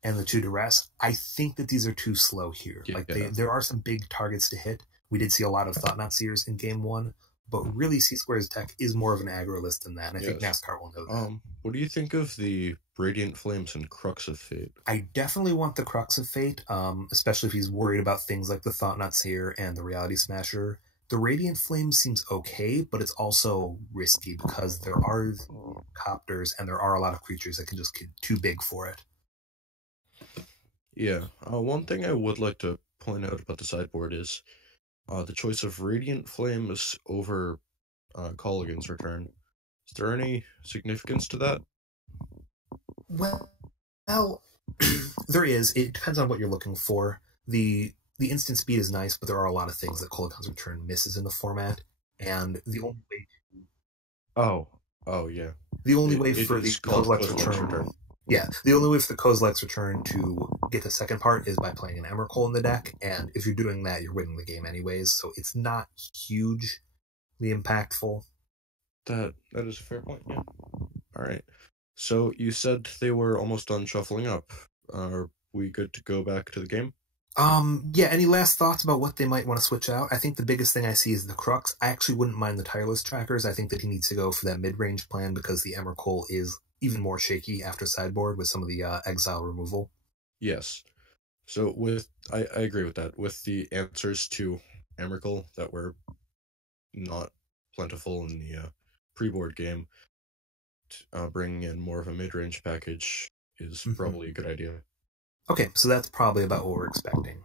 and the 2 Duress. I think that these are too slow here. There are some big targets to hit. We did see a lot of Thought-Knot Seers in Game 1, but really Csquared's deck is more of an aggro list than that, and I think NASCAR will know that. What do you think of the Radiant Flames and Crux of Fate? I definitely want the Crux of Fate, especially if he's worried about things like the Thought-Knot Seer and the Reality Smasher. The Radiant Flame seems okay, but it's also risky because there are copters and there are a lot of creatures that can just get too big for it. Yeah, one thing I would like to point out about the sideboard is the choice of Radiant Flames over Colligan's Return. Is there any significance to that? Well, there is. It depends on what you're looking for. The instant speed is nice, but there are a lot of things that Colligan's Return misses in the format, and the only way yeah. The only way for the Kozilek's Return. Yeah, the only way for the Kozilek's Return to get the second part is by playing an Emrakul in the deck, and if you're doing that, you're winning the game anyways, so it's not hugely impactful. That is a fair point, yeah. Alright, so you said they were almost done shuffling up. Are we good to go back to the game? Yeah, any last thoughts about what they might want to switch out? I think the biggest thing I see is the Crux. I actually wouldn't mind the Tireless Trackers. I think that he needs to go for that mid-range plan because the Emrakul is even more shaky after sideboard with some of the exile removal. Yes. So I agree with that. With the answers to Emrakul that were not plentiful in the pre-board game, bringing in more of a mid-range package is probably a good idea. Okay, so that's probably about what we're expecting.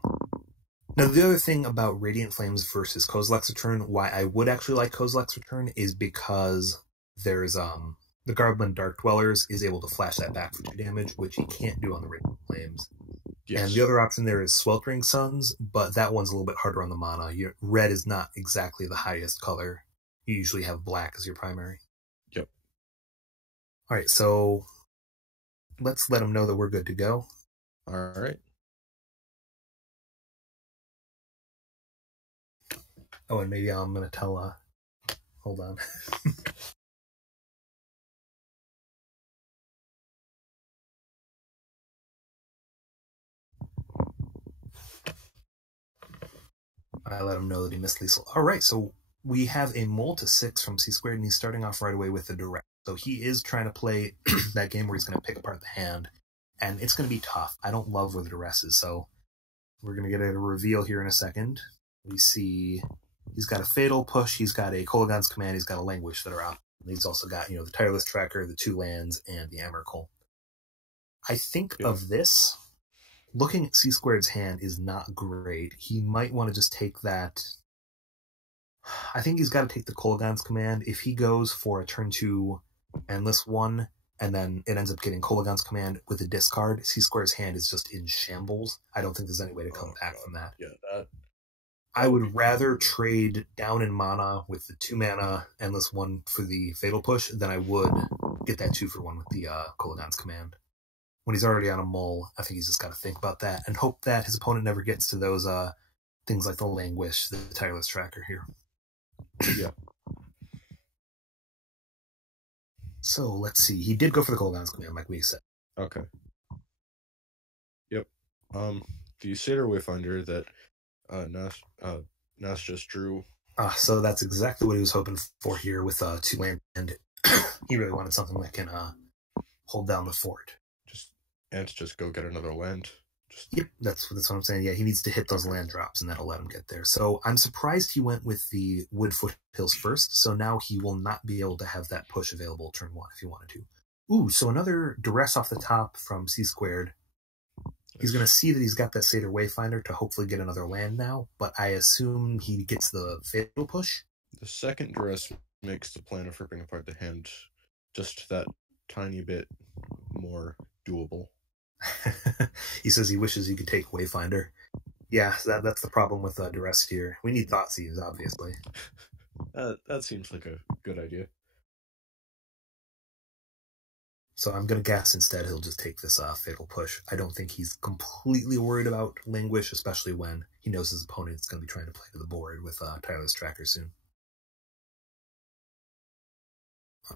Now, the other thing about Radiant Flames versus Kozilek's Return, why I would actually like Kozilek's Return, is because there's the Garblin Dark Dwellers is able to flash that back for 2 damage, which he can't do on the Radiant Flames. Yes. And the other option there is Sweltering Suns, but that one's a little bit harder on the mana. Red is not exactly the highest color. You usually have black as your primary. Yep. Alright, so let's let him know that we're good to go. Alright. Oh, and maybe I'm going to tell, hold on. I let him know that he missed Liesel. Alright, so we have a Mole to 6 from Csquared, and he's starting off right away with the Direct. So he is trying to play that game where he's going to pick apart the hand, and it's going to be tough. I don't love where the Duress is, so we're going to get a reveal here in a second. We see he's got a Fatal Push, he's got a Kolaghan's Command, he's got a Languish that are out. He's also got, the Tireless Tracker, the 2 lands, and the Emrakul. I think of this, looking at Csquared's hand is not great. He might want to just take that. I think he's got to take the Kolaghan's Command. If he goes for a turn 2 Endless 1, and then it ends up getting Kolaghan's Command with a discard, Csquared's hand is just in shambles. I don't think there's any way to come back from that. Yeah, that. I would rather trade down in mana with the 2 mana Endless 1 for the Fatal Push than I would get that 2 for 1 with the Kolaghan's Command. When he's already on a Mole, I think he's just got to think about that and hope that his opponent never gets to those things like the Languish, the Tireless Tracker here. Yeah. So let's see. He did go for the Kolaghan's Command, like we said. Okay. Yep. The Satyr Wayfinder that Nas just drew. So that's exactly what he was hoping for here with 2 land, and he really wanted something that can hold down the fort. Just go get another land. Yep, that's what I'm saying. Yeah, he needs to hit those land drops, and that'll let him get there. So I'm surprised he went with the Wood Foothills first, so now he will not be able to have that push available turn 1 if he wanted to. Ooh, so another duress off the top from Csquared. He's going to see that he's got that Satyr Wayfinder to hopefully get another land now, but I assume he gets the fatal push. The second duress makes the plan of ripping apart the hand just that tiny bit more doable. He says he wishes he could take Wayfinder. Yeah, that's the problem with duress here. We need Thoughtseize, obviously. That seems like a good idea. So I'm going to guess instead he'll just take this fatal push. I don't think he's completely worried about Languish, especially when he knows his opponent is going to be trying to play to the board with Tireless Tracker soon.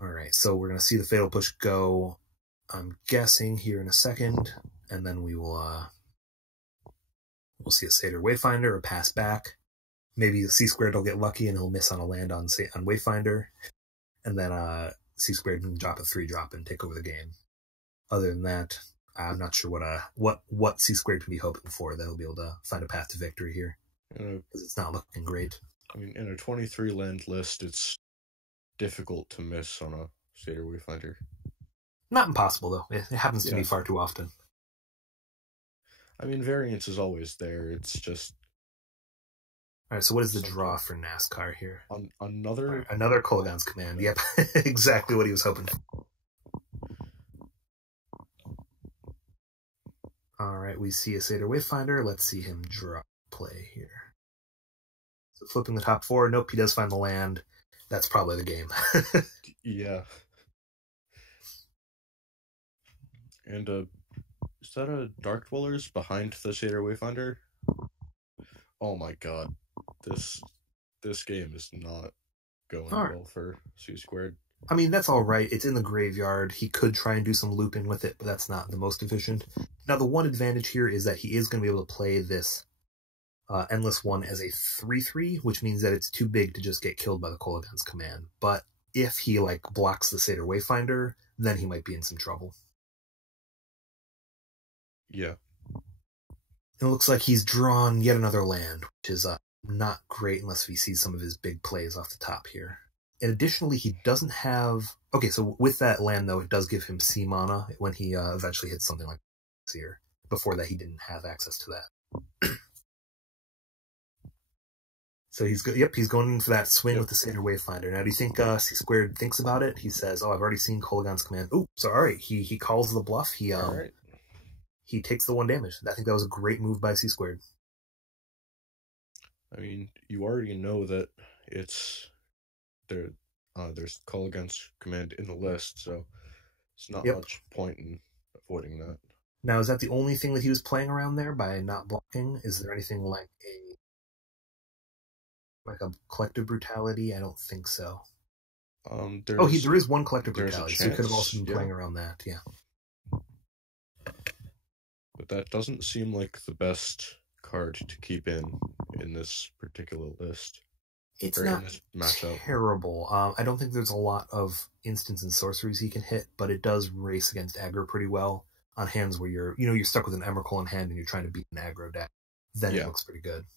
All right, so we're going to see the fatal push go, I'm guessing, here in a second, and then we will we'll see a Satyr Wayfinder or pass back. Maybe the Csquared will get lucky and he'll miss on a land on Wayfinder, and then Csquared can drop a 3-drop and take over the game. Other than that, I'm not sure what Csquared can be hoping for that he'll be able to find a path to victory here, because it's not looking great. I mean, in a 23 land list, it's difficult to miss on a Satyr Wayfinder. Not impossible though. It happens to me far too often. I mean, variance is always there. It's just. All right, so what is the draw for NASCAR here? Another Kolaghan's Command. Yep, exactly what he was hoping for. All right, we see a Satyr Wayfinder. Let's see him draw play here. So flipping the top 4. Nope, he does find the land. That's probably the game. Yeah. And is that a Dark Dwellers behind the Satyr Wayfinder? Oh my god. This game is not going well for Csquared. I mean, that's all right. It's in the graveyard. He could try and do some looping with it, but that's not the most efficient. Now, the one advantage here is that he is going to be able to play this Endless one as a 3/3, which means that it's too big to just get killed by the Kolaghan's Command. But if he blocks the Satyr Wayfinder, then he might be in some trouble. Yeah. It looks like he's drawn yet another land, which is not great unless we see some of his big plays off the top here. And additionally, he doesn't have... Okay, so with that land, though, it does give him C mana when he eventually hits something like this here. Before that, he didn't have access to that. So he's going in for that swing with the Satyr Wayfinder. Now, do you think Csquared thinks about it? He says, "Oh, I've already seen Kolaghan's Command." Oh, so all right, he calls the bluff. He takes the 1 damage. I think that was a great move by Csquared. I mean, you already know that it's there. There's Kolaghan's Command in the list, so it's not much point in avoiding that. Now, is that the only thing that he was playing around there by not blocking? Is there anything like a collective brutality? I don't think so. There is one collective brutality, so he could have also been playing around that. Yeah. But that doesn't seem like the best card to keep in this particular list. It's not terrible. I don't think there's a lot of instants and sorceries he can hit, but it does race against aggro pretty well on hands where you're stuck with an Emrakul in hand and you're trying to beat an aggro deck. Then it looks pretty good.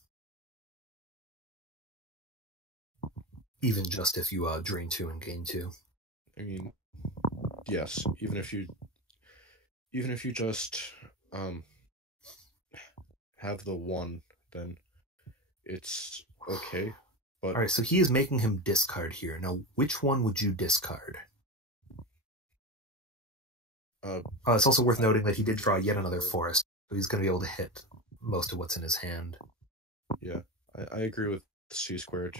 Even just if you drain 2 and gain 2. I mean, yes. Even if you just have the 1, then it's okay. But all right, so he is making him discard here. Now, which one would you discard? It's also worth noting that he did draw yet another forest, so he's going to be able to hit most of what's in his hand. Yeah, I agree with Csquared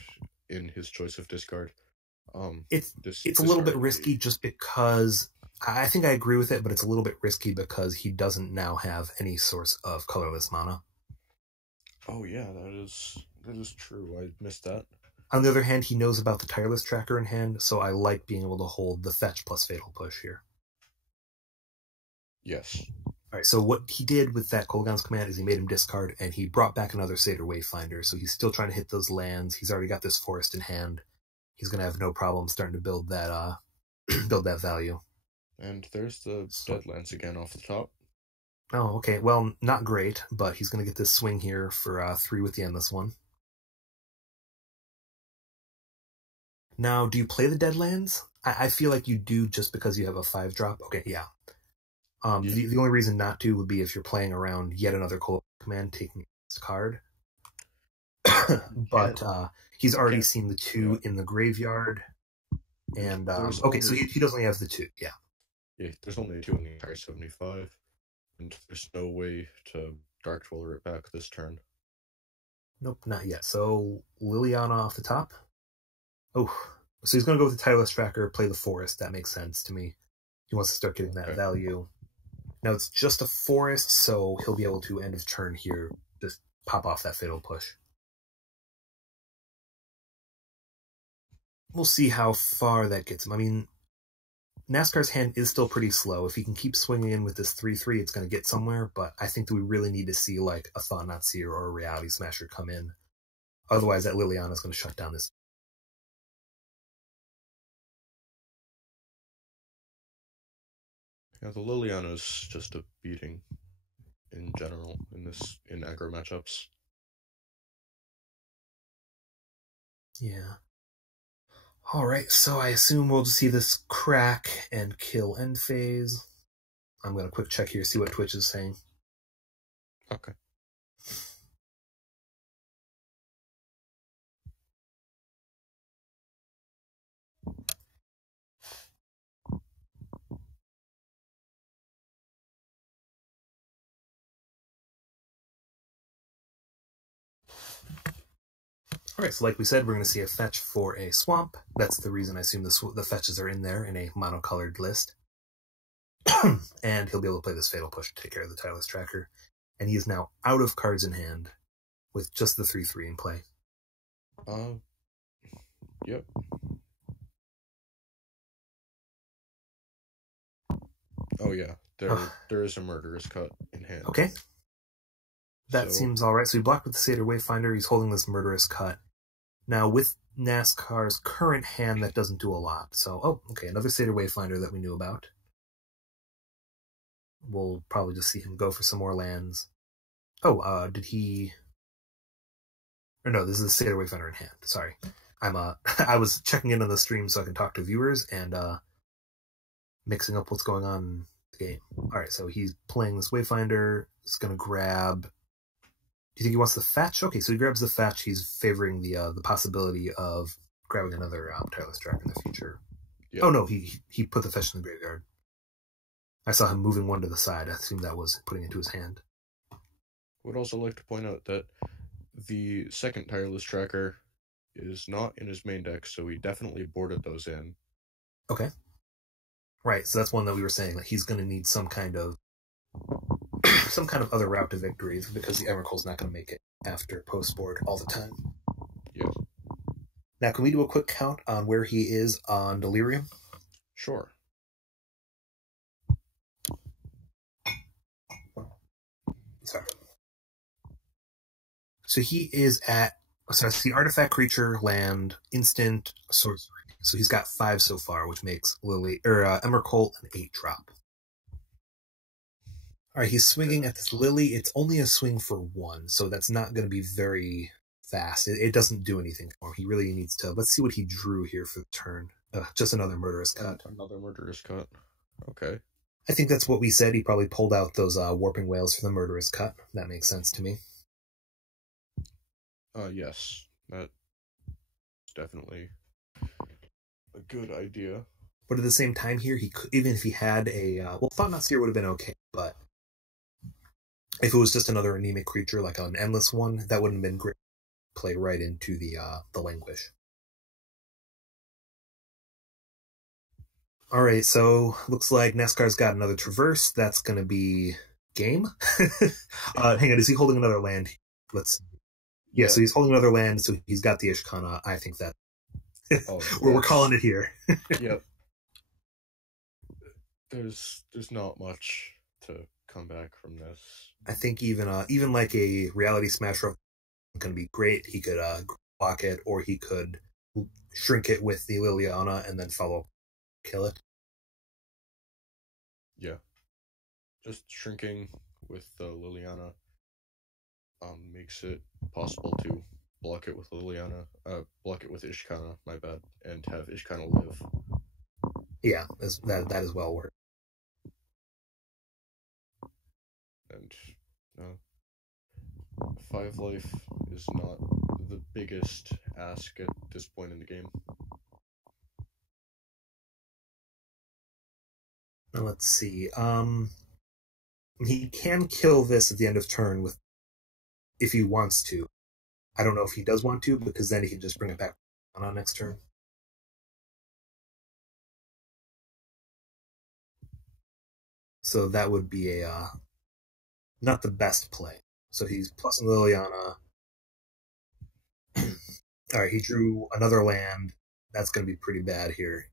in his choice of discard. It's a little bit risky just because... I think I agree with it, but it's a little bit risky because he doesn't now have any source of colorless mana. Oh yeah, that is true. I missed that. On the other hand, he knows about the Tireless Tracker in hand, so I like being able to hold the fetch plus fatal push here. Yes. Alright, so what he did with that Kolaghan's Command is he made him discard, and he brought back another Satyr Wayfinder, so he's still trying to hit those lands. He's already got this forest in hand. He's going to have no problem starting to build that build that value. And there's the Deadlands again off the top. Oh, okay. Well, not great, but he's going to get this swing here for 3 with the Endless one. Now, do you play the Deadlands? I feel like you do just because you have a 5-drop. Okay, yeah. Yeah. The only reason not to would be if you're playing around yet another cold command taking this card. But he's already seen the 2 in the graveyard. And okay, so he does only have the 2, yeah. Yeah, there's only 2 in the entire 75, and there's no way to Dark Dweller it back this turn. Nope, not yet. So Liliana off the top. Oh, so he's going to go with the Tireless Tracker, play the Forest. That makes sense to me. He wants to start getting that value. Now it's just a Forest, so he'll be able to end of turn here, just pop off that Fatal Push. We'll see how far that gets him. I mean, NASCAR's hand is still pretty slow. If he can keep swinging in with this 3-3, it's going to get somewhere, but I think that we really need to see like a Thought-Knot Seer or a Reality Smasher come in. Otherwise, that Liliana is going to shut down this. Yeah, the Liliana is just a beating in general in aggro matchups. Yeah. Alright, so I assume we'll just see this crack and kill end phase. I'm going to quick check here, see what Twitch is saying. Okay. Alright, so like we said, we're going to see a fetch for a swamp. That's the reason I assume the fetches are in there in a monocolored list. And he'll be able to play this Fatal Push to take care of the Tireless Tracker. And he is now out of cards in hand with just the 3-3 in play. Yep. Oh yeah, there is a Murderous Cut in hand. Okay. That seems alright. So he blocked with the Satyr Wayfinder. He's holding this Murderous Cut. Now, with NASCAR's current hand, that doesn't do a lot. So, oh, okay, another Satyr Wayfinder that we knew about. We'll probably just see him go for some more lands. Oh, did he... Or no, this is a Satyr Wayfinder in hand. Sorry. I was checking in on the stream so I can talk to viewers and mixing up what's going on in the game. Alright, so he's playing this Wayfinder. He's going to grab... Do you think he wants the fetch? Okay, so he grabs the fetch. He's favoring the possibility of grabbing another Tireless Tracker in the future. Yep. Oh no, he put the fetch in the graveyard. I saw him moving one to the side. I assumed that was putting it into his hand. Would also like to point out that the second Tireless Tracker is not in his main deck, so he definitely boarded those in. Okay. Right, so that's one that we were saying, like he's going to need some kind of other route to victory because the Emrakul's not going to make it after post board all the time. Yeah. Now, can we do a quick count on where he is on Delirium? Sure. Sorry. So he is at, so I see artifact, creature, land, instant, sorcery. So he's got 5 so far, which makes Emrakul an 8-drop. Alright, he's swinging at this Lily. It's only a swing for 1, so that's not going to be very fast. It doesn't do anything for him. He really needs to... Let's see what he drew here for the turn. Just another Murderous Cut. Another Murderous Cut. Okay. I think that's what we said. He probably pulled out those Warping Whales for the Murderous Cut. That makes sense to me. Yes. That's definitely a good idea. But at the same time here, he could, even if he had a... Thought-Knot Seer would have been okay, but... If it was just another anemic creature, like an endless one, that wouldn't have been great. Play right into the Languish. Alright, so looks like NASCAR's got another Traverse. That's going to be game. Hang on, is he holding another land? Let's... Yeah, so he's holding another land, so he's got the Ishkana. I think that... we're calling it here. Yep. There's not much to come back from this. I think even like a Reality Smasher going to be great. He could block it, or he could shrink it with the Liliana and then kill it. Yeah. Just shrinking with Liliana makes it possible to block it with Liliana, block it with Ishkana, my bad, and have Ishkana live. Yeah, that is well worked. And 5 life is not the biggest ask at this point in the game. Let's see. He can kill this at the end of turn with if he wants to. I don't know if he does want to, because then he can just bring it back on next turn. So that would be a not the best play. So he's plusing Liliana. All right, he drew another land. That's going to be pretty bad here.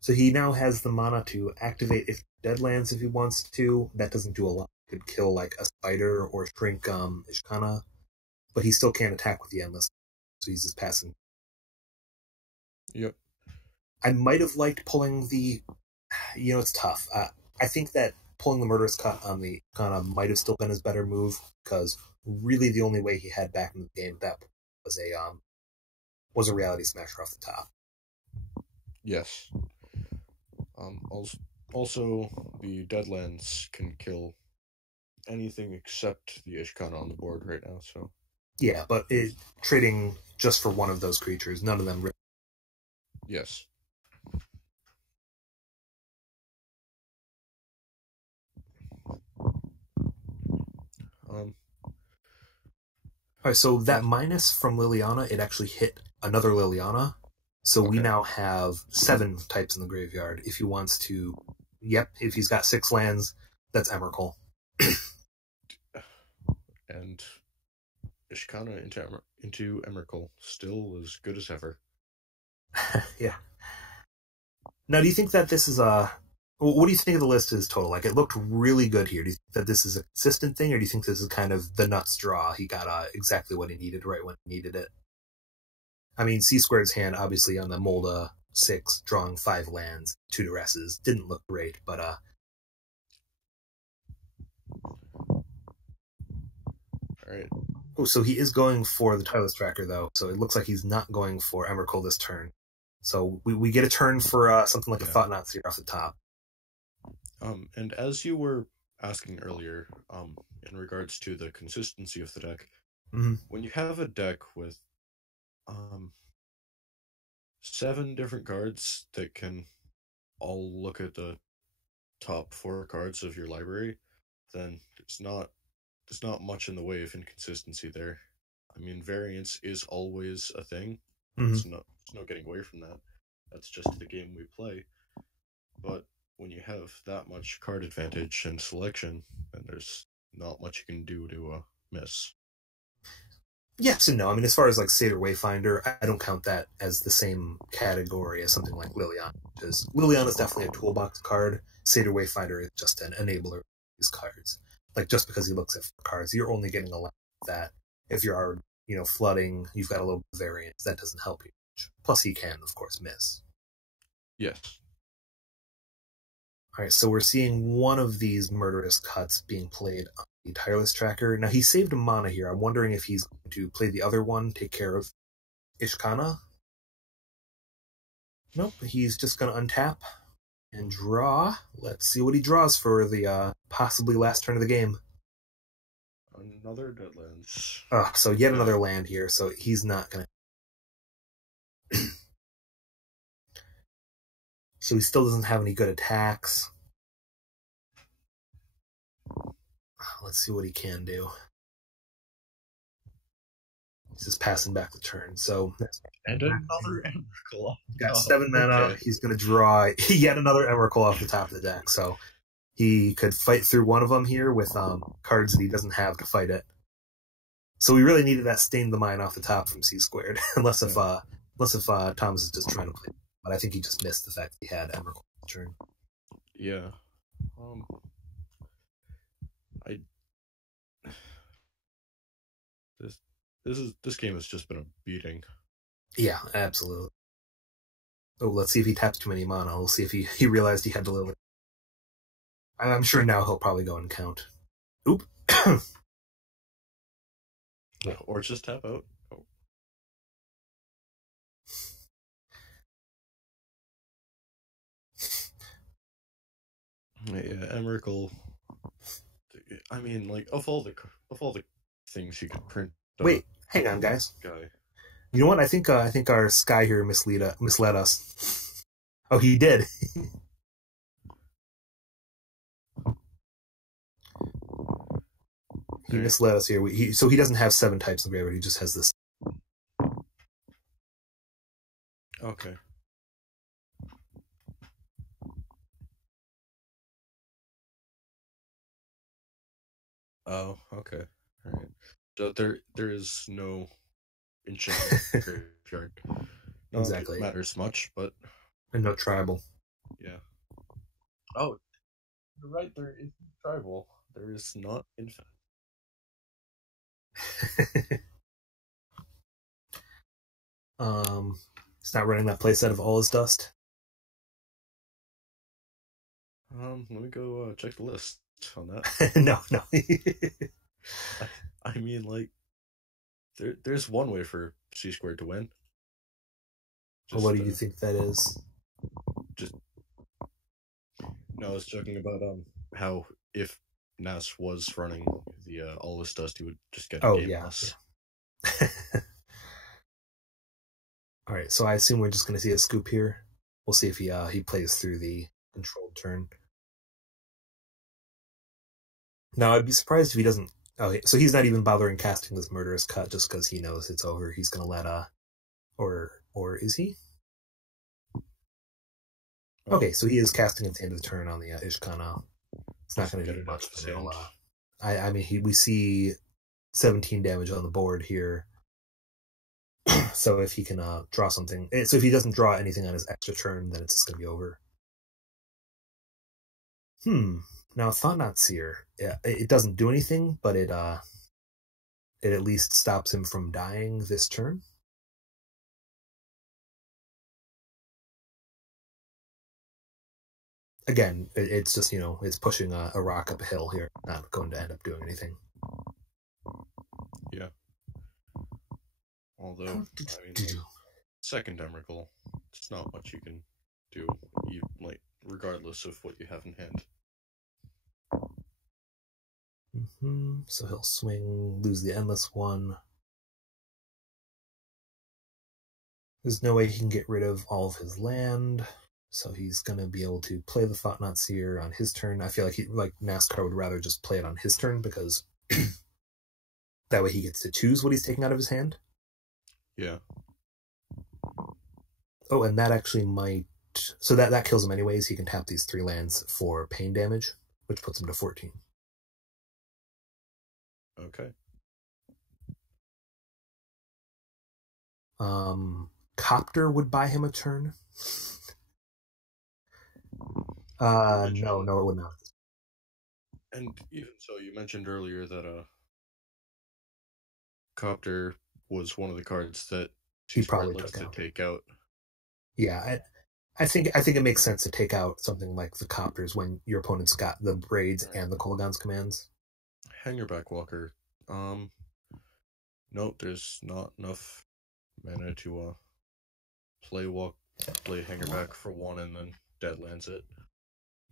So he now has the mana to activate if dead lands if he wants to. That doesn't do a lot. He could kill like a spider or shrink Ishkana, but he still can't attack with the endless. So he's just passing. Yep. I might have liked pulling the. It's tough. I think that pulling the Murderous Cut on the Ishkana might have still been his better move, because really the only way he had back in the game that was a reality smasher off the top. Yes. Also, the Deadlands can kill anything except the Ishkana on the board right now. So yeah, but trading just for one of those creatures, none of them. Really... Yes. All right, so that minus from Liliana, it actually hit another Liliana. So we now have 7 types in the graveyard. If he wants to, if he's got 6 lands, that's Emrakul. And Ishkana into Emrakul, still as good as ever. Yeah. Now, do you think that this is what do you think of the list as total? Like, it looked really good here. Do you think that this is a consistent thing, or do you think this is kind of the nuts draw? He got exactly what he needed right when he needed it. I mean, Csquared's hand, obviously, on the Molda 6, drawing 5 lands, 2 duresses, didn't look great, but All right. Oh, so he is going for the Tireless Tracker, though, so it looks like he's not going for Emrakul this turn. So we get a turn for something like a Thought-Knot Seer off the top. And as you were asking earlier, in regards to the consistency of the deck, when you have a deck with 7 different cards that can all look at the top 4 cards of your library, then there's not much in the way of inconsistency there. I mean, variance is always a thing. There's no getting away from that. That's just the game we play. But when you have that much card advantage and selection, then there's not much you can do to miss. Yes and no. I mean, as far as like Seder Wayfinder, I don't count that as the same category as something like Liliana, because Liliana is definitely a toolbox card. Seder Wayfinder is just an enabler of these cards. Like, just because he looks at cards, you're only getting a lot of that. If you're already, flooding, you've got a little variance. That doesn't help you much. Plus, he can, of course, miss. Yes. All right, so we're seeing one of these Murderous Cuts being played on the Tireless Tracker. Now, he saved a mana here. I'm wondering if he's going to play the other one, take care of Ishkana. Nope, he's just going to untap and draw. Let's see what he draws for the possibly last turn of the game. Another Deadlands. So yet another land here, so he's not going to... So he still doesn't have any good attacks. Let's see what he can do. He's just passing back the turn. So and another Emrakul. Got 7 mana. Okay. He's going to draw yet another Emrakul off the top of the deck. So he could fight through one of them here with cards that he doesn't have to fight it. So we really needed that Stain the Mind off the top from Csquared, unless if Thomas is just trying to play. But I think he just missed the fact that he had Emrakul turn. Yeah. This game has just been a beating. Yeah, absolutely. Oh, let's see if he taps too many mana. We'll see if he realized he had to live. I'm sure now he'll probably go and count. Oop. Or just tap out. Oh. Yeah, Emrakul. I mean, like of all the things you could print. Wait, hang on, guys. Guy. You know what? I think our Sky here misled us. Oh, he did. He misled us here. So he doesn't have 7 types of gravity. He just has this. Okay. Oh, okay. All right. So there is no enchantment graveyard. Not Exactly. It matters much, but and no tribal. Yeah. Oh, you're right. There is tribal. There is not infinite. It's not running that playset of all his dust. Let me go check the list on that. No. I mean, like, there's one way for Csquared to win. Just, what do you think that is? No, I was joking about how if Nas was running the all this dust, he would just get a game loss. Yeah. All right, so I assume we're just going to see a scoop here. We'll see if he plays through the controlled turn. Now, I'd be surprised if he doesn't. Oh, so he's not even bothering casting this Murderous Cut just because he knows it's over. He's going to let or is he? Okay, so he is casting at the end of the turn on the Ishkana. It's not going to do much. I mean, we see 17 damage on the board here. So if he can draw something, so if he doesn't draw anything on his extra turn, then it's just going to be over. Now Thought-Knot Seer, yeah, it doesn't do anything, but it at least stops him from dying this turn. Again, it's just, it's pushing a rock up a hill here, not going to end up doing anything. Yeah. Although, I mean, second Emrakul, it's not much you can do, regardless of what you have in hand. So he'll swing, lose the Endless one. There's no way he can get rid of all of his land, so he's going to be able to play the Thought-Knot Seer on his turn. I feel like NASCAR would rather just play it on his turn because that way he gets to choose what he's taking out of his hand. Yeah. Oh, and that actually might... So that kills him anyways. He can tap these 3 lands for pain damage, which puts him to 14. Okay. Copter would buy him a turn. No, it would not. And even so, you mentioned earlier that Copter was one of the cards that he probably took to take out. Yeah, I think it makes sense to take out something like the Copters when your opponent's got the Braids and the Kolaghan's commands. Hangerback Walker. Nope, there's not enough mana to play Hangerback for 1 and then Deadlands it.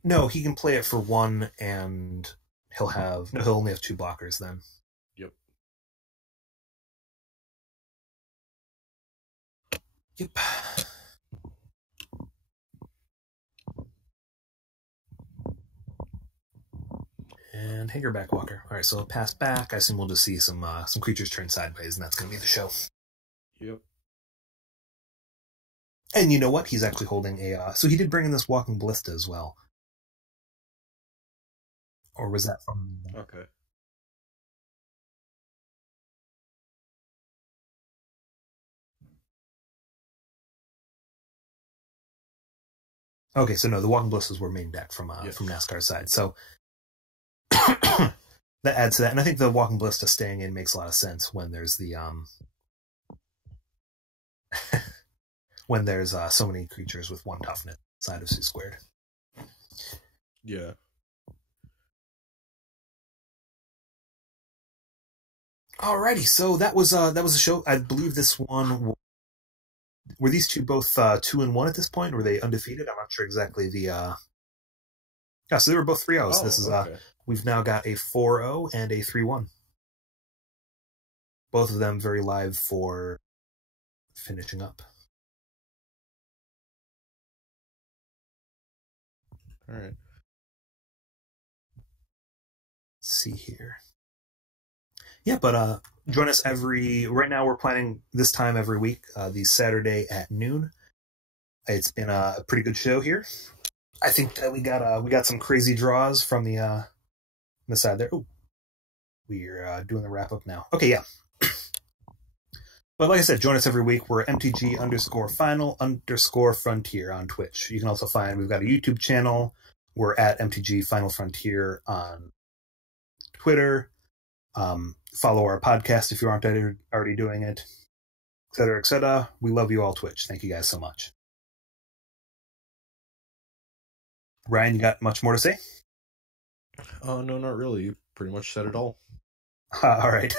No, he can play it for 1 and he'll only have 2 blockers then. Yep. And Hangerback Walker. All right, so he'll pass back. I assume we'll just see some creatures turn sideways, and that's going to be the show. Yep. And you know what? He's actually holding a... so he did bring in this Walking Ballista as well. Or was that from... Okay. Okay, so no, the Walking Ballistas were main deck from NASCAR's side. So that adds to that. And I think the Walking Ballista staying in makes a lot of sense when there's the... when there's so many creatures with 1 toughness inside of Csquared. Yeah. Alrighty, so that was a show. I believe this one, were these two both 2-1 at this point? Were they undefeated? I'm not sure exactly the. Yeah, so they were both 3-0. So this is okay. We've now got a 4-0 and a 3-1. Both of them very live for finishing up. All right. Let's see here. Yeah, but join us right now we're planning this time every week, the Saturday at noon. It's been a pretty good show here. I think that we got some crazy draws from the side there. Oh, we're doing the wrap up now. Okay, yeah. But like I said, join us every week. We're MTG_Final_Frontier on Twitch. You can also we've got a YouTube channel. We're at MTG Final Frontier on Twitter. Follow our podcast if you aren't already doing it, et cetera, et cetera. We love you all, Twitch. Thank you guys so much. Ryan, you got much more to say? No, not really. You pretty much said it all. All right.